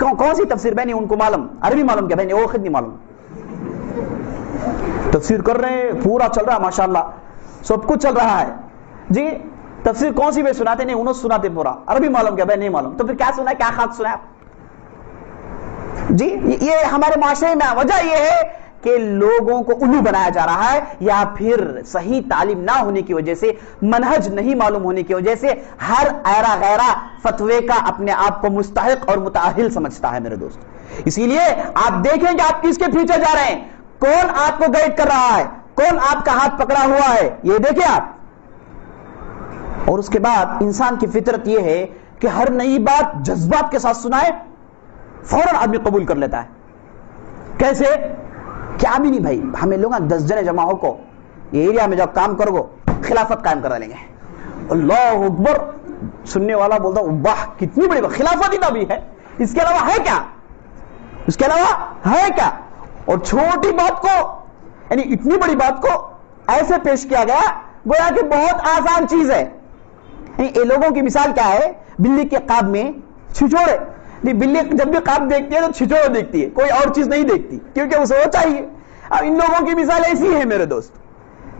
کون سی تفسیر بھائی، نہیں ان کو معلوم، عربی معلوم کیا بھائی، وہ خود نہیں معلوم، تفسیر کر رہے ہیں، پورا چل رہا ہے ماشاءاللہ، سب کچھ چل رہا ہے جی۔ تفسیر کون سی بھائی سناتے، نہیں انہوں سناتے پورا، عربی معلوم کیا بھائی، نہیں معلوم، تو پھر کیا سنا ہے، کیا خاک سنا ہے آپ جی۔ یہ ہمارے معاشرے میں وجہ یہ ہے کہ لوگوں کو الو بنایا جا رہا ہے، یا پھر صحیح تعلیم نہ ہونے کی وجہ سے، منہج نہیں معلوم ہونے کی وجہ سے ہر ایرا غیرہ فتوے کا اپنے آپ کو مستحق اور متأہل سمجھتا ہے میرے دوست۔ اسی لیے آپ دیکھیں کہ آپ کس کے پیچھے جا رہے ہیں، کون آپ کو گائیڈ کر رہا ہے، کون آپ کا ہاتھ پکڑا ہوا ہے، یہ دیکھیں آپ۔ اور اس کے بعد انسان کی فطرت یہ ہے کہ ہر نئی بات جذبات کے ساتھ سنائے فوراً آدمی قبول کر لیتا ہے۔ کیسے، کیا بھی نہیں بھائی، ہمیں لوگ 10 جنے جمع ہو کو یہ ایریا میں جب کام کرو گو خلافت قائم کر لیں گے، اللہ اکبر، سننے والا بولتا واہ کتنی بڑی خلافت ہی نبی ہے، اس کے علاوہ ہے کیا، اس کے علاوہ ہے کیا۔ اور چھوٹی بات کو، یعنی اتنی بڑی بات کو ایسے پیش کیا گیا گویا کہ بہت آسان چیز ہے۔ یہ لوگوں کی مثال کیا ہے، بلی کے قاب میں چھچوڑے، بلی جب بھی قاب دیکھتی ہے تو چھچوڑے دیکھتی ہے، کوئی اور چیز نہیں دیکھتی، کیونکہ اسے وہ چاہیے۔ اب ان لوگوں کی مثال ایسی ہے میرے دوست،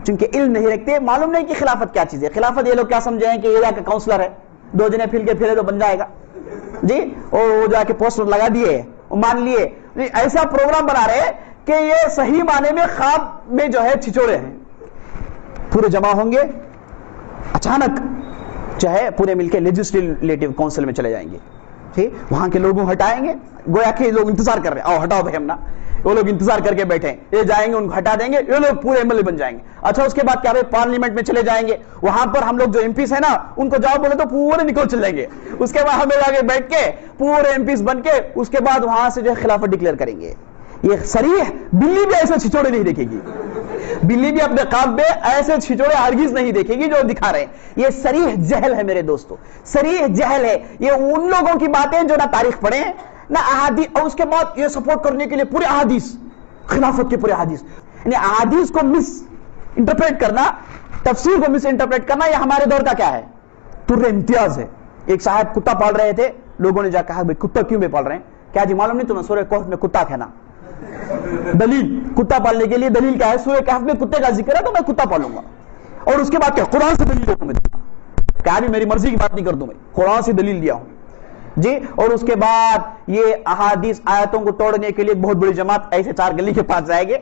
چونکہ علم نہیں رکھتے، معلوم نہیں کہ خلافت کیا چیز ہے۔ خلافت یہ لوگ کیا سمجھے ہیں کہ ایریا کا کاؤنسلر ہے، 2 جنے پھل کے پھرے تو بن جائے گا، جی وہ جا کے پوسٹر لگا دیے، مان لیے ایسا پروگرام بنا رہے کہ یہ صحیح معنی میں خواب میں جو ہے چھچوڑے ہیں. پورے جمع ہوں گے، اچانک جو ہے پورے مل کے لیجسلیٹو کونسل میں چلے جائیں گے، ٹھیک، وہاں کے لوگوں ہٹائیں گے، گویا کہ لوگ انتظار کر رہے ہیں، آؤ ہٹاؤ بھائی ہم نا، وہ لوگ انتظار کر کے بیٹھے ہیں، یہ جائیں گے ان کو ہٹا دیں گے، یہ لوگ پورے ایم ایل اے بن جائیں گے. اچھا اس کے بعد کیا پارلیمنٹ میں چلے جائیں گے، وہاں پر ہم لوگ جو ایم پیز ہیں نا ان کو جاؤ بولے تو پورے نکل چل جائیں گے. اس کے بعد ہمیں جا کے بیٹھ کے پورے ایم پیز بن کے اس کے بعد وہاں سے جو ہے خلافت ڈکلیئر کریں گے. یہ صریح بلی بھی ایسے چھچوڑے نہیں دیکھے گی، بلی بھی اپنے خواب میں ایسے چھچوڑے ہرگز نہیں دیکھے گی جو دکھا رہے ہیں. یہ صریح جہل ہے میرے دوستو، صریح جہل ہے. یہ ان لوگوں کی باتیں جو نہ تاریخ پڑھیں نہ احادیث، اور اس کے بعد یہ سپورٹ کرنے کے لیے پورے احادیث، خلافت کے پورے احادیث، یعنی احادیث کو مس انٹرپریٹ کرنا، تفسیر کو مس انٹرپریٹ کرنا، یہ ہمارے دور کا کیا ہے، تر امتیاز ہے. ایک صاحب کتا پال رہے تھے، لوگوں نے جا کہا بھائی کتا کیوں بے پال رہے ہیں؟ کیا جی معلوم نہیں تمہیں سورہ کہف میں کتا تھا نا؟ دلیل کتا پالنے کے لیے دلیل کیا ہے؟ سورہ کہف میں کتے کا ذکر ہے تو میں کتا پالوں گا. اور اس کے بعد کیا قرآن سے دلیل تمہیں دیا، کیا بھی میری مرضی کی بات نہیں کرتا، میں قرآن سے دلیل دیا ہوں جی. اور اس کے بعد یہ احادیث آیتوں کو توڑنے کے لیے ایک بہت بڑی جماعت ایسے 4 گلی کے پاس جائے گے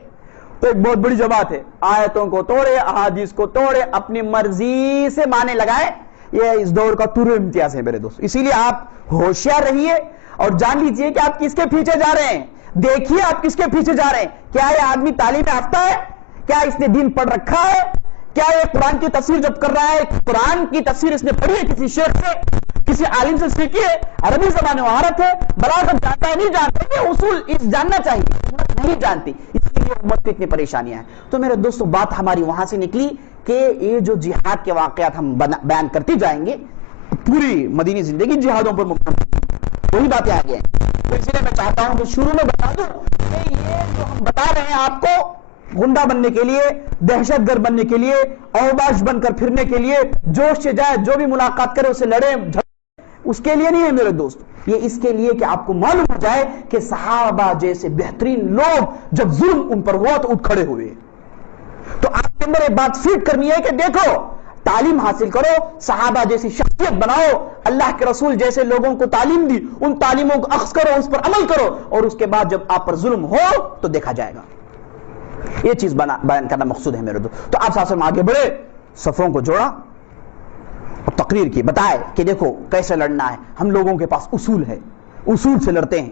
تو ایک بہت بڑی جماعت ہے، آیتوں کو توڑے، احادیث کو توڑے، اپنی مرضی سے معنی لگائے. یہ اس دور کا تر امتیاز ہے میرے دوست. اسی لیے آپ ہوشیار رہیے اور جان لیجئے کہ آپ کس کے پیچھے جا رہے ہیں. دیکھیے آپ کس کے پیچھے جا رہے ہیں. کیا یہ آدمی تعلیم یافتہ ہے؟ کیا اس نے دین پڑھ رکھا ہے؟ کیا یہ قرآن کی تفسیر جب کر رہا ہے قرآن کی تفسیر اس نے پڑھی ہے کسی شیخ سے، کسی عالم سے سیکھی ہے؟ عربی زبان مہارت ہے، بلاغت جانتا ہے نہیں جانتا ہے؟ یہ اصول اس جاننا چاہیے، امت نہیں جانتی، اس لیے امت کو اتنی پریشانیاں ہیں. تو میرے دوستو بات ہماری وہاں سے نکلی کہ یہ جو جہاد کے واقعات ہم بیان کرتے جائیں گے، پوری مدینی زندگی جہادوں پر مبنی، وہی باتیں آگے ہیں. تو اس لیے میں چاہتا ہوں کہ شروع میں بتا دوں کہ یہ جو ہم بتا رہے ہیں آپ کو، گنڈا بننے کے لیے، دہشت گرد بننے کے لیے، اوباش بن کر پھرنے کے لیے، جوش سے جائے، جو بھی ملاقات کرے اسے لڑے اس کے لیے نہیں ہے میرے دوست. یہ اس کے لیے کہ آپ کو معلوم ہو جائے کہ صحابہ جیسے بہترین لوگ جب ظلم ان پر ہوا تو اٹھ کھڑے ہوئے. تو آپ کے اندر ایک بات فیڈ کرنی ہے کہ دیکھو تعلیم حاصل کرو، صحابہ جیسی شخصیت بناؤ، اللہ کے رسول جیسے لوگوں کو تعلیم دی ان تعلیموں کو اخذ کرو، اس پر عمل کرو، اور اس کے بعد جب آپ پر ظلم ہو تو دیکھا جائے گا. یہ چیز بیان کرنا مقصود ہے میرے دوست. تو آپ صلی اللہ علیہ وسلم آگے بڑھے، صفوں کو جوڑا اور تقریر کی، بتائے کہ دیکھو کیسے لڑنا ہے. ہم لوگوں کے پاس اصول ہے، اصول سے لڑتے ہیں،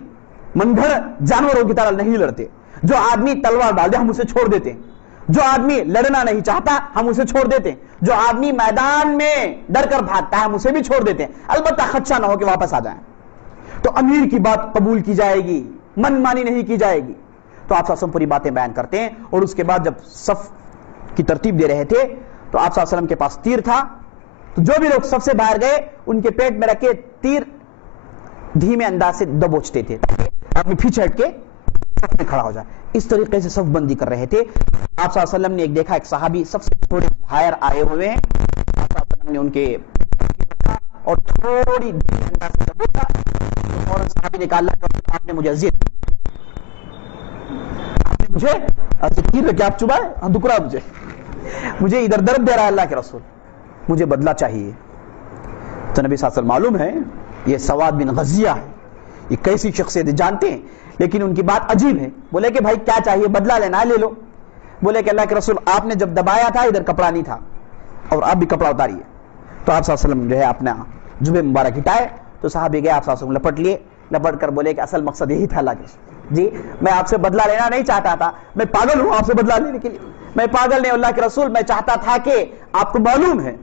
من گھڑ جانوروں کی طرح نہیں لڑتے. جو آدمی تلوار ڈال دے ہم اسے چھوڑ دیتے ہیں، جو آدمی لڑنا نہیں چاہتا ہم اسے چھوڑ دیتے ہیں، جو آدمی میدان میں ڈر کر بھاگتا ہے ہم اسے بھی چھوڑ دیتے ہیں، البتہ خدشہ نہ ہو کہ واپس آ جائیں. تو امیر کی بات قبول کی جائے گی، من مانی نہیں کی جائے گی. تو آپ صلی اللہ علیہ وسلم پوری باتیں بیان کرتے ہیں. اور اس کے بعد جب صف کی ترتیب دے رہے تھے تو آپ صلی اللہ علیہ وسلم کے پاس تیر تھا، تو جو بھی لوگ صف سے باہر گئے ان کے پیٹ میں رکھے تیر دھیمے انداز سے دبوچتے تھے تاکہ آدمی پیچھے ہٹ کے صف میں کھڑا ہو جائے. اس طریقے سے صف بندی کر رہے تھے. آپ صلی اللہ علیہ وسلم نے ایک دیکھا، ایک صحابی سب سے تھوڑے باہر آئے ہوئے ہیں، آپ صلی اللہ علیہ وسلم نے ان کے رکھا اور تھوڑی دھیمے انداز سے دبوچا. فوراً صحابی نے کہا اللہ کا رسول آپ نے مجھے اذیت، مجھے تیر رکھے آپ چبائے دکرا، مجھے ادھر درد دے رہا ہے اللہ کے رسول، مجھے بدلہ چاہیے. تو نبی صلی اللہ علیہ وسلم معلوم ہے یہ سواد بن غزیہ ہے، یہ کیسی شخصیت جانتے ہیں، لیکن ان کی بات عجیب ہے. بولے کہ بھائی کیا چاہیے، بدلہ لینا ہے لے لو. بولے کہ اللہ کے رسول آپ نے جب دبایا تھا ادھر کپڑا نہیں تھا اور آپ بھی کپڑا اتاریے. تو آپ صلی اللہ علیہ وسلم جو ہے اپنا جبے مبارک ہٹائے تو صحابی گئے، آپ صلی اللہ علیہ وسلم لپٹ لیے، لپٹ کر بولے کہ اصل مقصد یہی تھا اللہ کے رسول جی، میں آپ سے بدلہ لینا نہیں چاہتا تھا، میں پاگل ہوں آپ سے بدلہ لینے کے لیے، میں پاگل نہیں اللہ کے رسول، میں چاہتا تھا کہ آپ کو معلوم ہے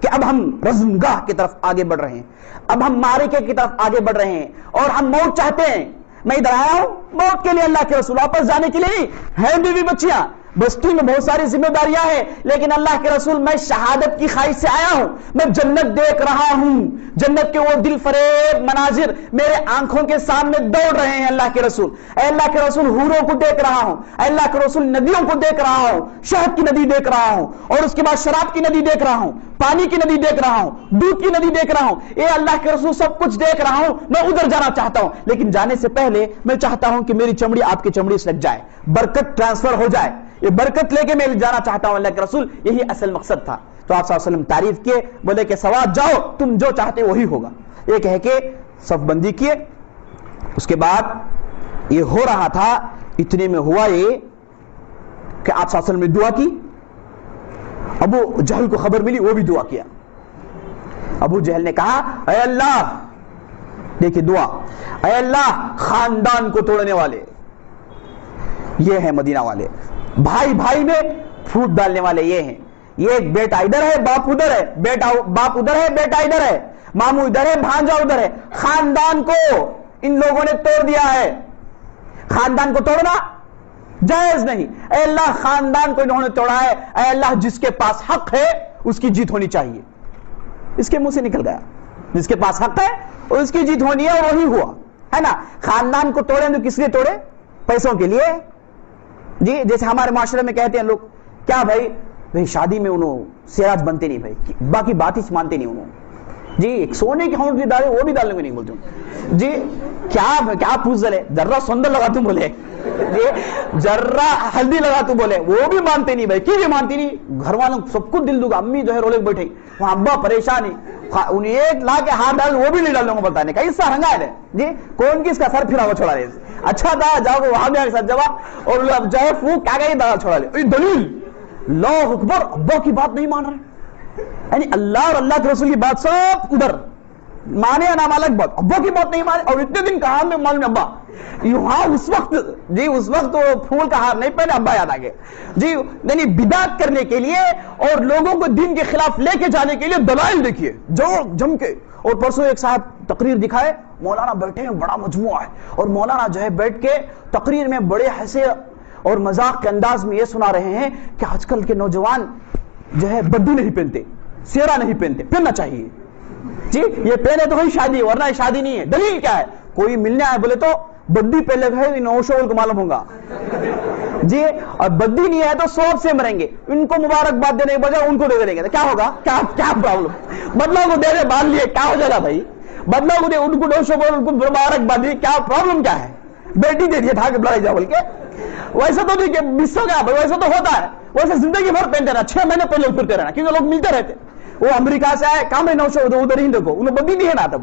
کہ اب ہم رزمگاہ کی طرف آگے بڑھ رہے ہیں، اب ہم معرکے کی طرف آگے بڑھ رہے ہیں اور ہم موت چاہتے ہیں. میں ادھر آیا ہوں موت کے لیے اللہ کے رسول، واپس جانے کے لیے نہیں، ہیں بیوی بچیاں، بستی میں بہت ساری ذمہ داریاں ہیں، لیکن اللہ کے رسول میں شہادت کی خواہش سے آیا ہوں، میں جنت دیکھ رہا ہوں، جنت کے وہ دل فریب مناظر میرے آنکھوں کے سامنے دوڑ رہے ہیں اللہ کے رسول. اے اللہ کے رسول حوروں کو دیکھ رہا ہوں، اے اللہ کے رسول ندیوں کو دیکھ رہا ہوں، شہد کی ندی دیکھ رہا ہوں، اور اس کے بعد شراب کی ندی دیکھ رہا ہوں، پانی کی ندی دیکھ رہا ہوں، دودھ کی ندی دیکھ رہا ہوں. اے اللہ کے رسول سب کچھ دیکھ رہا ہوں، میں ادھر جانا چاہتا ہوں، لیکن جانے سے پہلے میں چاہتا ہوں کہ میری چمڑی آپ کی چمڑی سے لگ جائے، برکت ٹرانسفر ہو جائے، یہ برکت لے کے میں جانا چاہتا ہوں اللہ کے رسول. یہی اصل مقصد تھا. تو آپ صلی اللہ علیہ وسلم تعریف کیے، بولے کہ سواد جاؤ، تم جو چاہتے وہی ہوگا. یہ کہہ کے صف بندی کیے. اس کے بعد یہ ہو رہا تھا، اتنے میں ہوا یہ کہ آپ صلی اللہ علیہ وسلم نے دعا کی. ابو جہل کو خبر ملی، وہ بھی دعا کیا. ابو جہل نے کہا اے اللہ، دیکھیں دعا، اے اللہ خاندان کو توڑنے والے یہ ہیں مدینہ والے، بھائی بھائی میں پھوٹ ڈالنے والے یہ ہیں. یہ بیٹا ادھر ہے، باپ ادھر ہے، باپ ادھر ہے، بیٹا ادھر ہے، ماموں ادھر ہے، بھانجا ادھر ہے. خاندان کو ان لوگوں نے توڑ دیا ہے. خاندان کو توڑنا جائز نہیں. اے اللہ خاندان کو انہوں نے توڑا ہے، اے اللہ جس کے پاس حق ہے اس کی جیت ہونی چاہیے. اس کے منہ سے نکل گیا، جس کے پاس حق ہے اس کی جیت ہونی ہے، اور وہی ہوا ہے نا. خاندان کو توڑے تو کس لیے توڑے؟ پیسوں کے لیے. جی جیسے ہمارے معاشرے میں کہتے ہیں لوگ، کیا بھائی شادی میں انہوں سیراج بنتے نہیں بھائی، باقی بات ہی مانتے نہیں انہوں. جی ایک سونے کی ہونٹ بھی ڈالے، وہ بھی ڈالنے میں نہیں بولتے ہوں. جی کیا پوزل ہے، ذرہ سندر لگا تم بولے، ذرہ ہلدی لگا تو بولے، وہ بھی مانتے نہیں بھائی. کیوں بھی مانتی نہیں؟ گھر والوں سب کچھ دل دوں گا. امی جو ہے رولے بیٹھے، وہاں ابا پریشان ہے، انہیں ایک لا کے ہاتھ ڈال وہ بھی نہیں ڈالوں گا بتانے کا. اس سے رنگا ہے جی، کون کس کا سر پھرا ہوا چھوڑا رہے. اچھا تھا جاؤ وہاں بھی ساتھ جواب، اور جو ہے پھوک کیا گئی دادا چھوڑا لے. دلیل اللہ اکبر، ابا کی بات نہیں مان رہے، یعنی اللہ اور اللہ کے رسول کی بات سب ادھر مانے یا نہ الگ بات، ابا کی بات نہیں مانے. اور اتنے دن کہا میں معلوم ابا یہاں اس وقت، جی اس وقت وہ پھول کا ہار نہیں پہنے، ابا یاد آ گئے. جی یعنی بدعت کرنے کے لیے اور لوگوں کو دین کے خلاف لے کے جانے کے لیے دلائل دیکھیے جم کے. اور پرسوں ایک صاحب تقریر دکھائے، مولانا بیٹھے ہیں، بڑا مجموعہ ہے، اور مولانا جو ہے بیٹھ کے تقریر میں بڑے ہنسے اور مذاق کے انداز میں یہ سنا رہے ہیں کہ آج کل کے نوجوان جو ہے بڈی نہیں پہنتے، سیرا نہیں پہنتے، پہننا چاہیے. جی یہ پہنے تو ہی شادی، ورنہ شادی نہیں ہے. دلیل کیا ہے؟ کوئی ملنے آئے بولے تو بدی پہلے گئے نوشول کو معلوم ہوگا. جی اور بدی نہیں ہے تو سوب سے مریں گے. ان کو مبارکباد دینے کے بجائے ان کو دے دیں گے، کیا ہوگا؟ کیا پرابلم؟ بدلوں کو دے دے باندھ لیے کیا ہو جائے گا بھائی؟ بدلوں کو دے، ان کو نوشو بول، ان کو مبارکباد دی، کیا پرابلم کیا ہے؟ بیٹی دے دیے تھا کہ بڑھائی جا بول کے. ویسے تو نہیں کہ مس ہو گیا، ویسے تو ہوتا ہے. ویسے زندگی بھر پہنتے رہنا، 6 مہینے پہلے پھرتے رہنا، کیونکہ لوگ ملتے رہتے. وہ امریکہ سے آئے کام ہے نوشو ادھر ہی دیکھو، انہیں بدی نہیں ہے نا تب.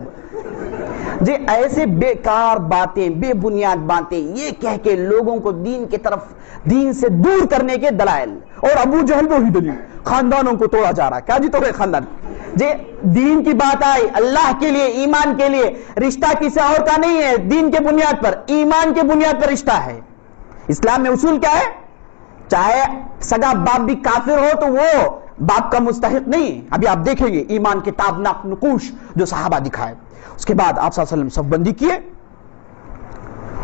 جی ایسے بیکار باتیں، بے بنیاد باتیں یہ کہہ کے لوگوں کو دین کی طرف، دین سے دور کرنے کے دلائل. اور ابو جہل وہی دلیل، خاندانوں کو توڑا جا رہا. کیا جی توڑے خاندان؟ جی دین کی بات آئی، اللہ کے لیے، ایمان کے لیے. رشتہ کسی اور کا نہیں ہے، دین کے بنیاد پر، ایمان کے بنیاد پر رشتہ ہے. اسلام میں اصول کیا ہے؟ چاہے سگا باپ بھی کافر ہو تو وہ باپ کا مستحق نہیں. ابھی آپ دیکھیں گے ایمان کے تابناک نقوش جو صحابہ دکھائے. اس کے بعد آپ صلی اللہ علیہ وسلم صف بندی کیے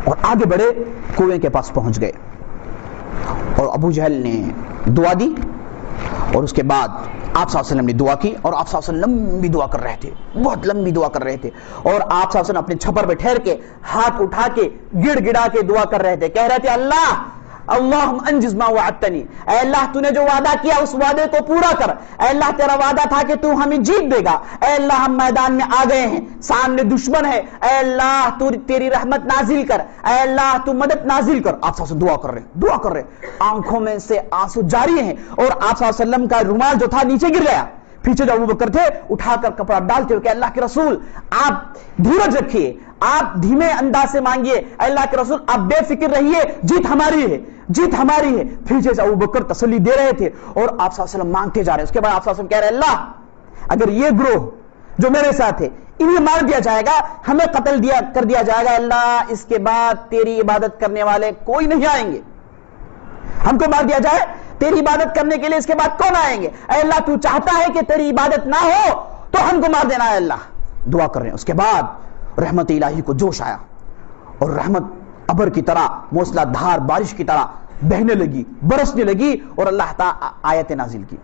اور آگے بڑھے، کنویں کے پاس پہنچ گئے. اور ابو جہل نے دعا دی، اور اس کے بعد آپ صلی اللہ علیہ وسلم نے دعا کی. اور آپ صلی اللہ علیہ وسلم لمبی دعا کر رہے تھے، بہت لمبی دعا کر رہے تھے. اور آپ صلی اللہ علیہ وسلم اپنے چھپر پہ ٹھہر کے ہاتھ اٹھا کے گڑ گڑا کے دعا کر رہے تھے. کہہ رہے تھے اللہ اللہم انجز ما وعدتنی، اے اللہ تو نے جو وعدہ کیا اس وعدے کو پورا کر. اے اللہ تیرا وعدہ تھا کہ تو ہمیں جیت دے گا. اے اللہ ہم میدان میں آ گئے ہیں، سامنے دشمن ہے، اے اللہ تو تیری رحمت نازل کر، اے اللہ تو مدد نازل کر. آپ صلی اللہ علیہ وسلم دعا کر رہے، آنکھوں میں سے آنسو جاری ہیں. اور آپ صلی اللہ علیہ وسلم کا رومال جو تھا نیچے گر گیا. پیچھے جو ابوبکر تھے اٹھا کر کپڑا ڈالتے ہوئے کہ اللہ کے رسول آپ دھیرج رکھیے، آپ دھیمے انداز سے مانگیے. اے اللہ کے رسول آپ بے فکر رہیے، جیت ہماری ہے، جیت ہماری ہے. پیچھے سے ابوبکر تسلی دے رہے تھے اور آپ صلی اللہ علیہ وسلم مانگتے جا رہے. اس کے بعد آپ صلی اللہ علیہ وسلم کہہ رہے اللہ اگر یہ گروہ جو میرے ساتھ ہے انہیں مار دیا جائے گا، ہمیں قتل کر دیا جائے گا، اللہ اس کے بعد تیری عبادت کرنے والے کوئی نہیں آئیں گے. ہم کو مار دیا جائے تیری عبادت کرنے کے لیے اس کے بعد کون آئیں گے؟ اے اللہ تو چاہتا ہے کہ تیری عبادت نہ ہو تو ہم کو مار دینا ہے اللہ. دعا کر رہے ہیں. اس کے بعد رحمت الہی کو جوش آیا اور رحمت ابر کی طرح، موسلا دھار بارش کی طرح بہنے لگی، برسنے لگی. اور اللہ تعالیٰ آیت نازل کی.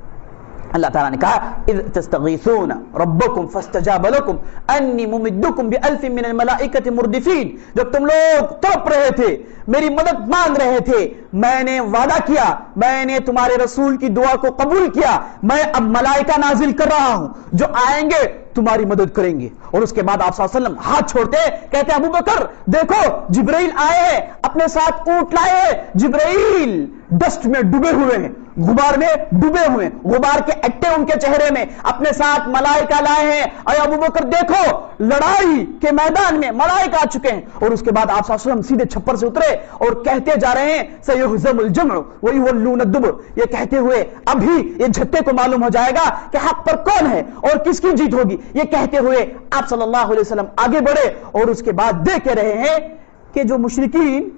اللہ تعالیٰ نے کہا اذ تستغیثون ربکم فاستجاب لکم انی ممدکم بألف من الملائکۃ مردفین. جب تم لوگ تڑپ رہے تھے، میری مدد مانگ رہے تھے، میں نے وعدہ کیا، میں نے تمہارے رسول کی دعا کو قبول کیا، میں اب ملائکہ نازل کر رہا ہوں جو آئیں گے تمہاری مدد کریں گے. اور اس کے بعد آپ صلی اللہ علیہ وسلم ہاتھ چھوڑتے کہتے ہیں ابو بکر دیکھو جبرائیل آئے ہیں، اپنے ساتھ اونٹ لائے ہیں. جبرائیل ڈسٹ میں ڈوبے ہوئے ہیں، غبار میں ڈوبے ہوئے ہیں، غبار کے اٹے ان کے چہرے میں، اپنے ساتھ ملائکہ لائے ہیں۔ اے ابو بکر دیکھو لڑائی کے میدان میں ملائکہ آ چکے ہیں۔ اور اس کے بعد آپ صلی اللہ علیہ وسلم سیدھے چھپر سے اترے اور کہتے جا رہے ہیں سیہزم الجمع ویولون الدبر، یہ کہتے ہوئے ابھی یہ جھٹے کو معلوم ہو جائے گا کہ حق پر کون ہے اور کس کی جیت ہوگی، یہ کہتے ہوئے آپ صلی اللہ علیہ وسلم آگے بڑھے اور اس کے بعد دیکھ رہے ہیں کہ جو مشرکین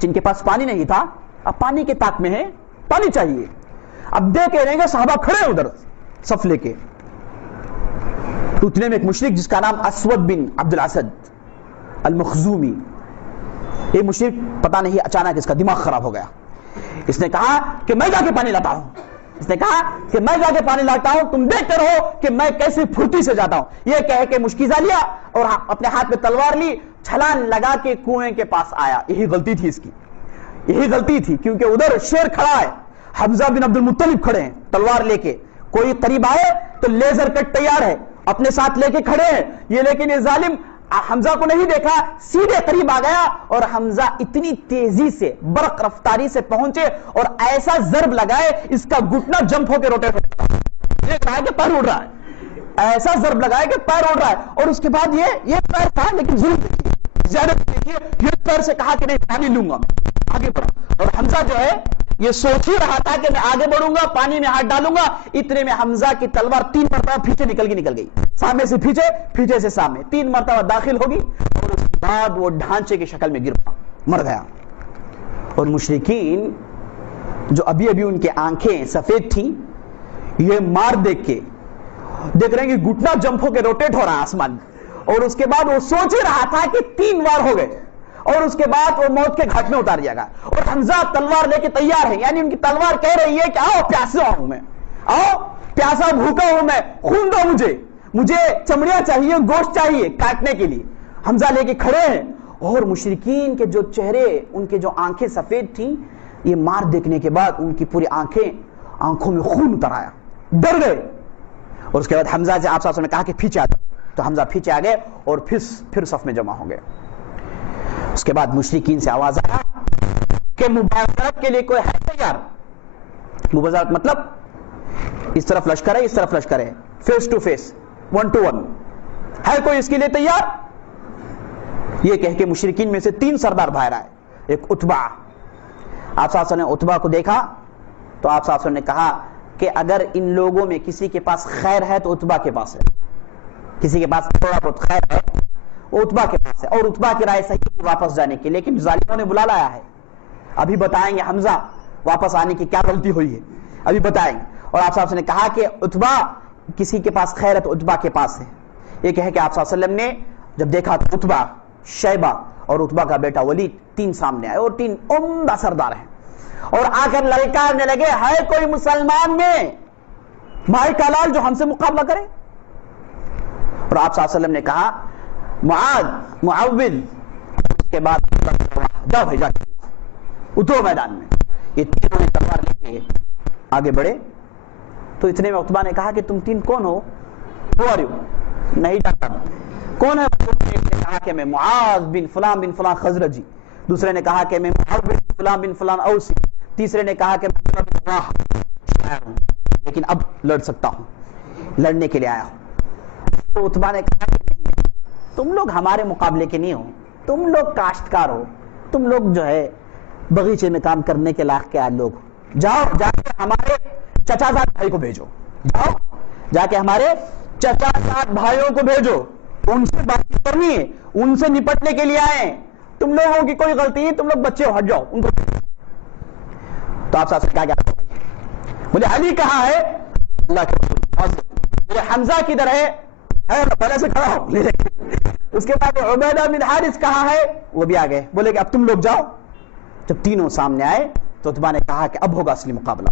جن کے پاس پانی نہیں تھا اب پانی کے طاق میں ہے، پانی چاہیے، اب دیکھ رہے ہیں صحابہ کھڑے ادھر صف لے کے، تو اتنے میں ایک مشرک جس کا نام اسود بن عبد الاسد المخزومی، یہ مشرک پتہ نہیں اچانک اس کا دماغ خراب ہو گیا، اس نے کہا کہ میں جا کے پانی لاتا ہوں، اس نے کہا کہ میں جا کے پانی لاتا ہوں، تم دیکھتے رہو کہ میں کیسی پھرتی سے جاتا ہوں۔ یہ کہہ کے مشکیزہ لیا اور اپنے ہاتھ میں تلوار لی، چھلانگ لگا کے کنویں کے پاس آیا۔ یہی غلطی تھی اس کی، یہی غلطی تھی، کیونکہ ادھر شیر کھڑا ہے، حمزہ بن عبد المطلب کھڑے ہیں تلوار لے کے، کوئی قریب آئے تو لیزر کٹ تیار ہے اپنے ساتھ لے کے کھڑے ہیں یہ، لیکن یہ ظالم حمزہ کو نہیں دیکھا، سیدھے قریب آ گیا اور حمزہ اتنی تیزی سے برق رفتاری سے پہنچے اور ایسا ضرب لگائے اس کا گھٹنا جمپ ہو کے روٹیٹ ہو رہا ہے کہ پیر اڑ رہا ہے، ایسا ضرب لگائے کہ پیر اڑ رہا ہے۔ اور اس کے بعد یہ پیر تھا لیکن ظلم دیکھیے، زیادہ دیکھیے، یہ پیر سے کہا کہ نہیں پانی لوں گا میں، آگے بڑھا، اور حمزہ جو ہے یہ سوچ ہی رہا تھا کہ میں آگے بڑھوں گا، پانی میں ہاتھ ڈالوں گا، اتنے میں حمزہ کی تلوار 3 مرتبہ پیچھے نکل گئی، سامنے سے پیچھے، پیچھے سے سامنے، 3 مرتبہ داخل ہوگی اور اس کے بعد وہ ڈھانچے کی شکل میں گر پڑا، مر گیا۔ اور مشرکین جو ابھی ان کے آنکھیں سفید تھی، یہ مار دیکھ رہے ہیں کہ گھٹنا جمپ ہو کے روٹیٹ ہو رہا ہے آسمان میں، اور اس کے بعد وہ سوچ ہی رہا تھا کہ 3 وار ہو گئے اور اس کے بعد وہ موت کے گھاٹ میں اتار دیا گیا، اور حمزہ تلوار لے کے تیار ہے، یعنی ان کی تلوار کہہ رہی ہے کہ آؤ پیاسا ہوں میں، آؤ پیاسا بھوکا ہوں میں، خون دو مجھے چمڑیاں چاہیے، گوشت چاہیے کاٹنے کے لیے۔ حمزہ لے کے کھڑے ہیں اور مشرکین کے جو چہرے، ان کے جو آنکھیں سفید تھیں، یہ مار دیکھنے کے بعد ان کی پوری آنکھوں میں خون اتر آیا، ڈر گئے، اور اس کے بعد حمزہ سے آپ صلی اللہ علیہ وسلم نے کہا کہ پیچھے آ جاؤ، تو حمزہ پیچھے آ گئے اور پھر صف میں جمع ہو گئے۔ اس کے بعد مشرکین سے آواز آیا کہ مبارزت کے لیے کوئی ہے تیار؟ مبارزت مطلب اس طرف لشکر ہے، اس طرف لشکر ہے، فیس ٹو فیس، 1 to 1، ہے کوئی اس کے لیے تیار؟ یہ کہہ کے مشرکین میں سے 3 سردار باہر آئے، ایک عتبہ، آپ صلی اللہ علیہ وسلم نے عتبہ کو دیکھا تو آپ صلی اللہ علیہ وسلم نے کہا کہ اگر ان لوگوں میں کسی کے پاس خیر ہے تو عتبہ کے پاس ہے، کسی کے پاس تھوڑا بہت خیر ہے عتبہ کے پاس ہے، اور عتبہ کی رائے صحیح ہے واپس جانے کی، لیکن ظالموں نے بلا لایا ہے، ابھی بتائیں گے حمزہ واپس آنے کی کیا غلطی ہوئی ہے، ابھی بتائیں گے۔ اور آپ صلی اللہ علیہ وسلم نے کہا کہ عتبہ کسی کے پاس خیر ہے تو عتبہ کے پاس ہے، یہ کہے کہ آپ صلی اللہ علیہ وسلم نے جب دیکھا تو عتبہ، شیبہ اور عتبہ کا بیٹا ولید 3 سامنے آئے، اور 3 عمدہ سردار ہیں، اور آ کر للکارنے لگے ہے کوئی مسلمان میں مائی کا لال جو ہم سے مقابلہ کرے؟ اور آپ صلی اللہ علیہ وسلم نے کہا معاذ، معوذ، اس کے بعد جاؤ بھائی جا کے اترو میدان میں۔ یہ تینوں نے تلوار لے کے آگے بڑھے تو اتنے میں عتبہ نے کہا کہ تم 3 کون ہو؟ Who are you؟ نہیں جانتا کون ہے؟ ایک نے کہا کہ میں معاذ بن فلاں خزرجی، دوسرے نے کہا کہ میں معاذ بن فلاں اوسی، تیسرے نے کہا کہ میں شاعر ہوں لیکن اب لڑ سکتا ہوں، لڑنے کے لیے آیا ہوں۔ تو عتبہ نے کہا کہ نہیں، تم لوگ ہمارے مقابلے کے نہیں ہو، تم لوگ کاشتکار ہو، تم لوگ جو ہے بغیچے میں کام کرنے کے لائق کے لوگ، جاؤ جا کے ہمارے چچا زاد بھائی کو بھیجو، جاؤ جا کے ہمارے چچا زاد بھائیوں کو بھیجو، ان سے بات چیت کرنی ہے، ان سے نپٹنے کے لیے آئے، تم لوگوں کی کوئی غلطی نہیں، تم لوگ بچے ہو، ہٹ جاؤ ان کو۔ تو آپ ساتھ کیا بولے علی کہاں ہے؟ اللہ کے رسول بولے حمزہ کدھر ہے؟ پہلے سے کھڑا ہو لے لے۔ اس کے بعد عبیدہ بن حارث کہاں ہے؟ وہ بھی آ گئے، بولے کہ اب تم لوگ جاؤ۔ جب تینوں سامنے آئے تو عتبہ نے کہا کہ اب ہوگا اصلی مقابلہ،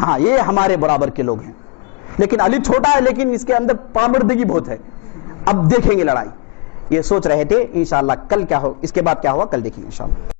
ہاں یہ ہمارے برابر کے لوگ ہیں، لیکن علی چھوٹا ہے لیکن اس کے اندر پامردگی بہت ہے، اب دیکھیں گے لڑائی۔ یہ سوچ رہے تھے، انشاءاللہ کل کیا ہو، اس کے بعد کیا ہوا کل دیکھیں گے انشاءاللہ۔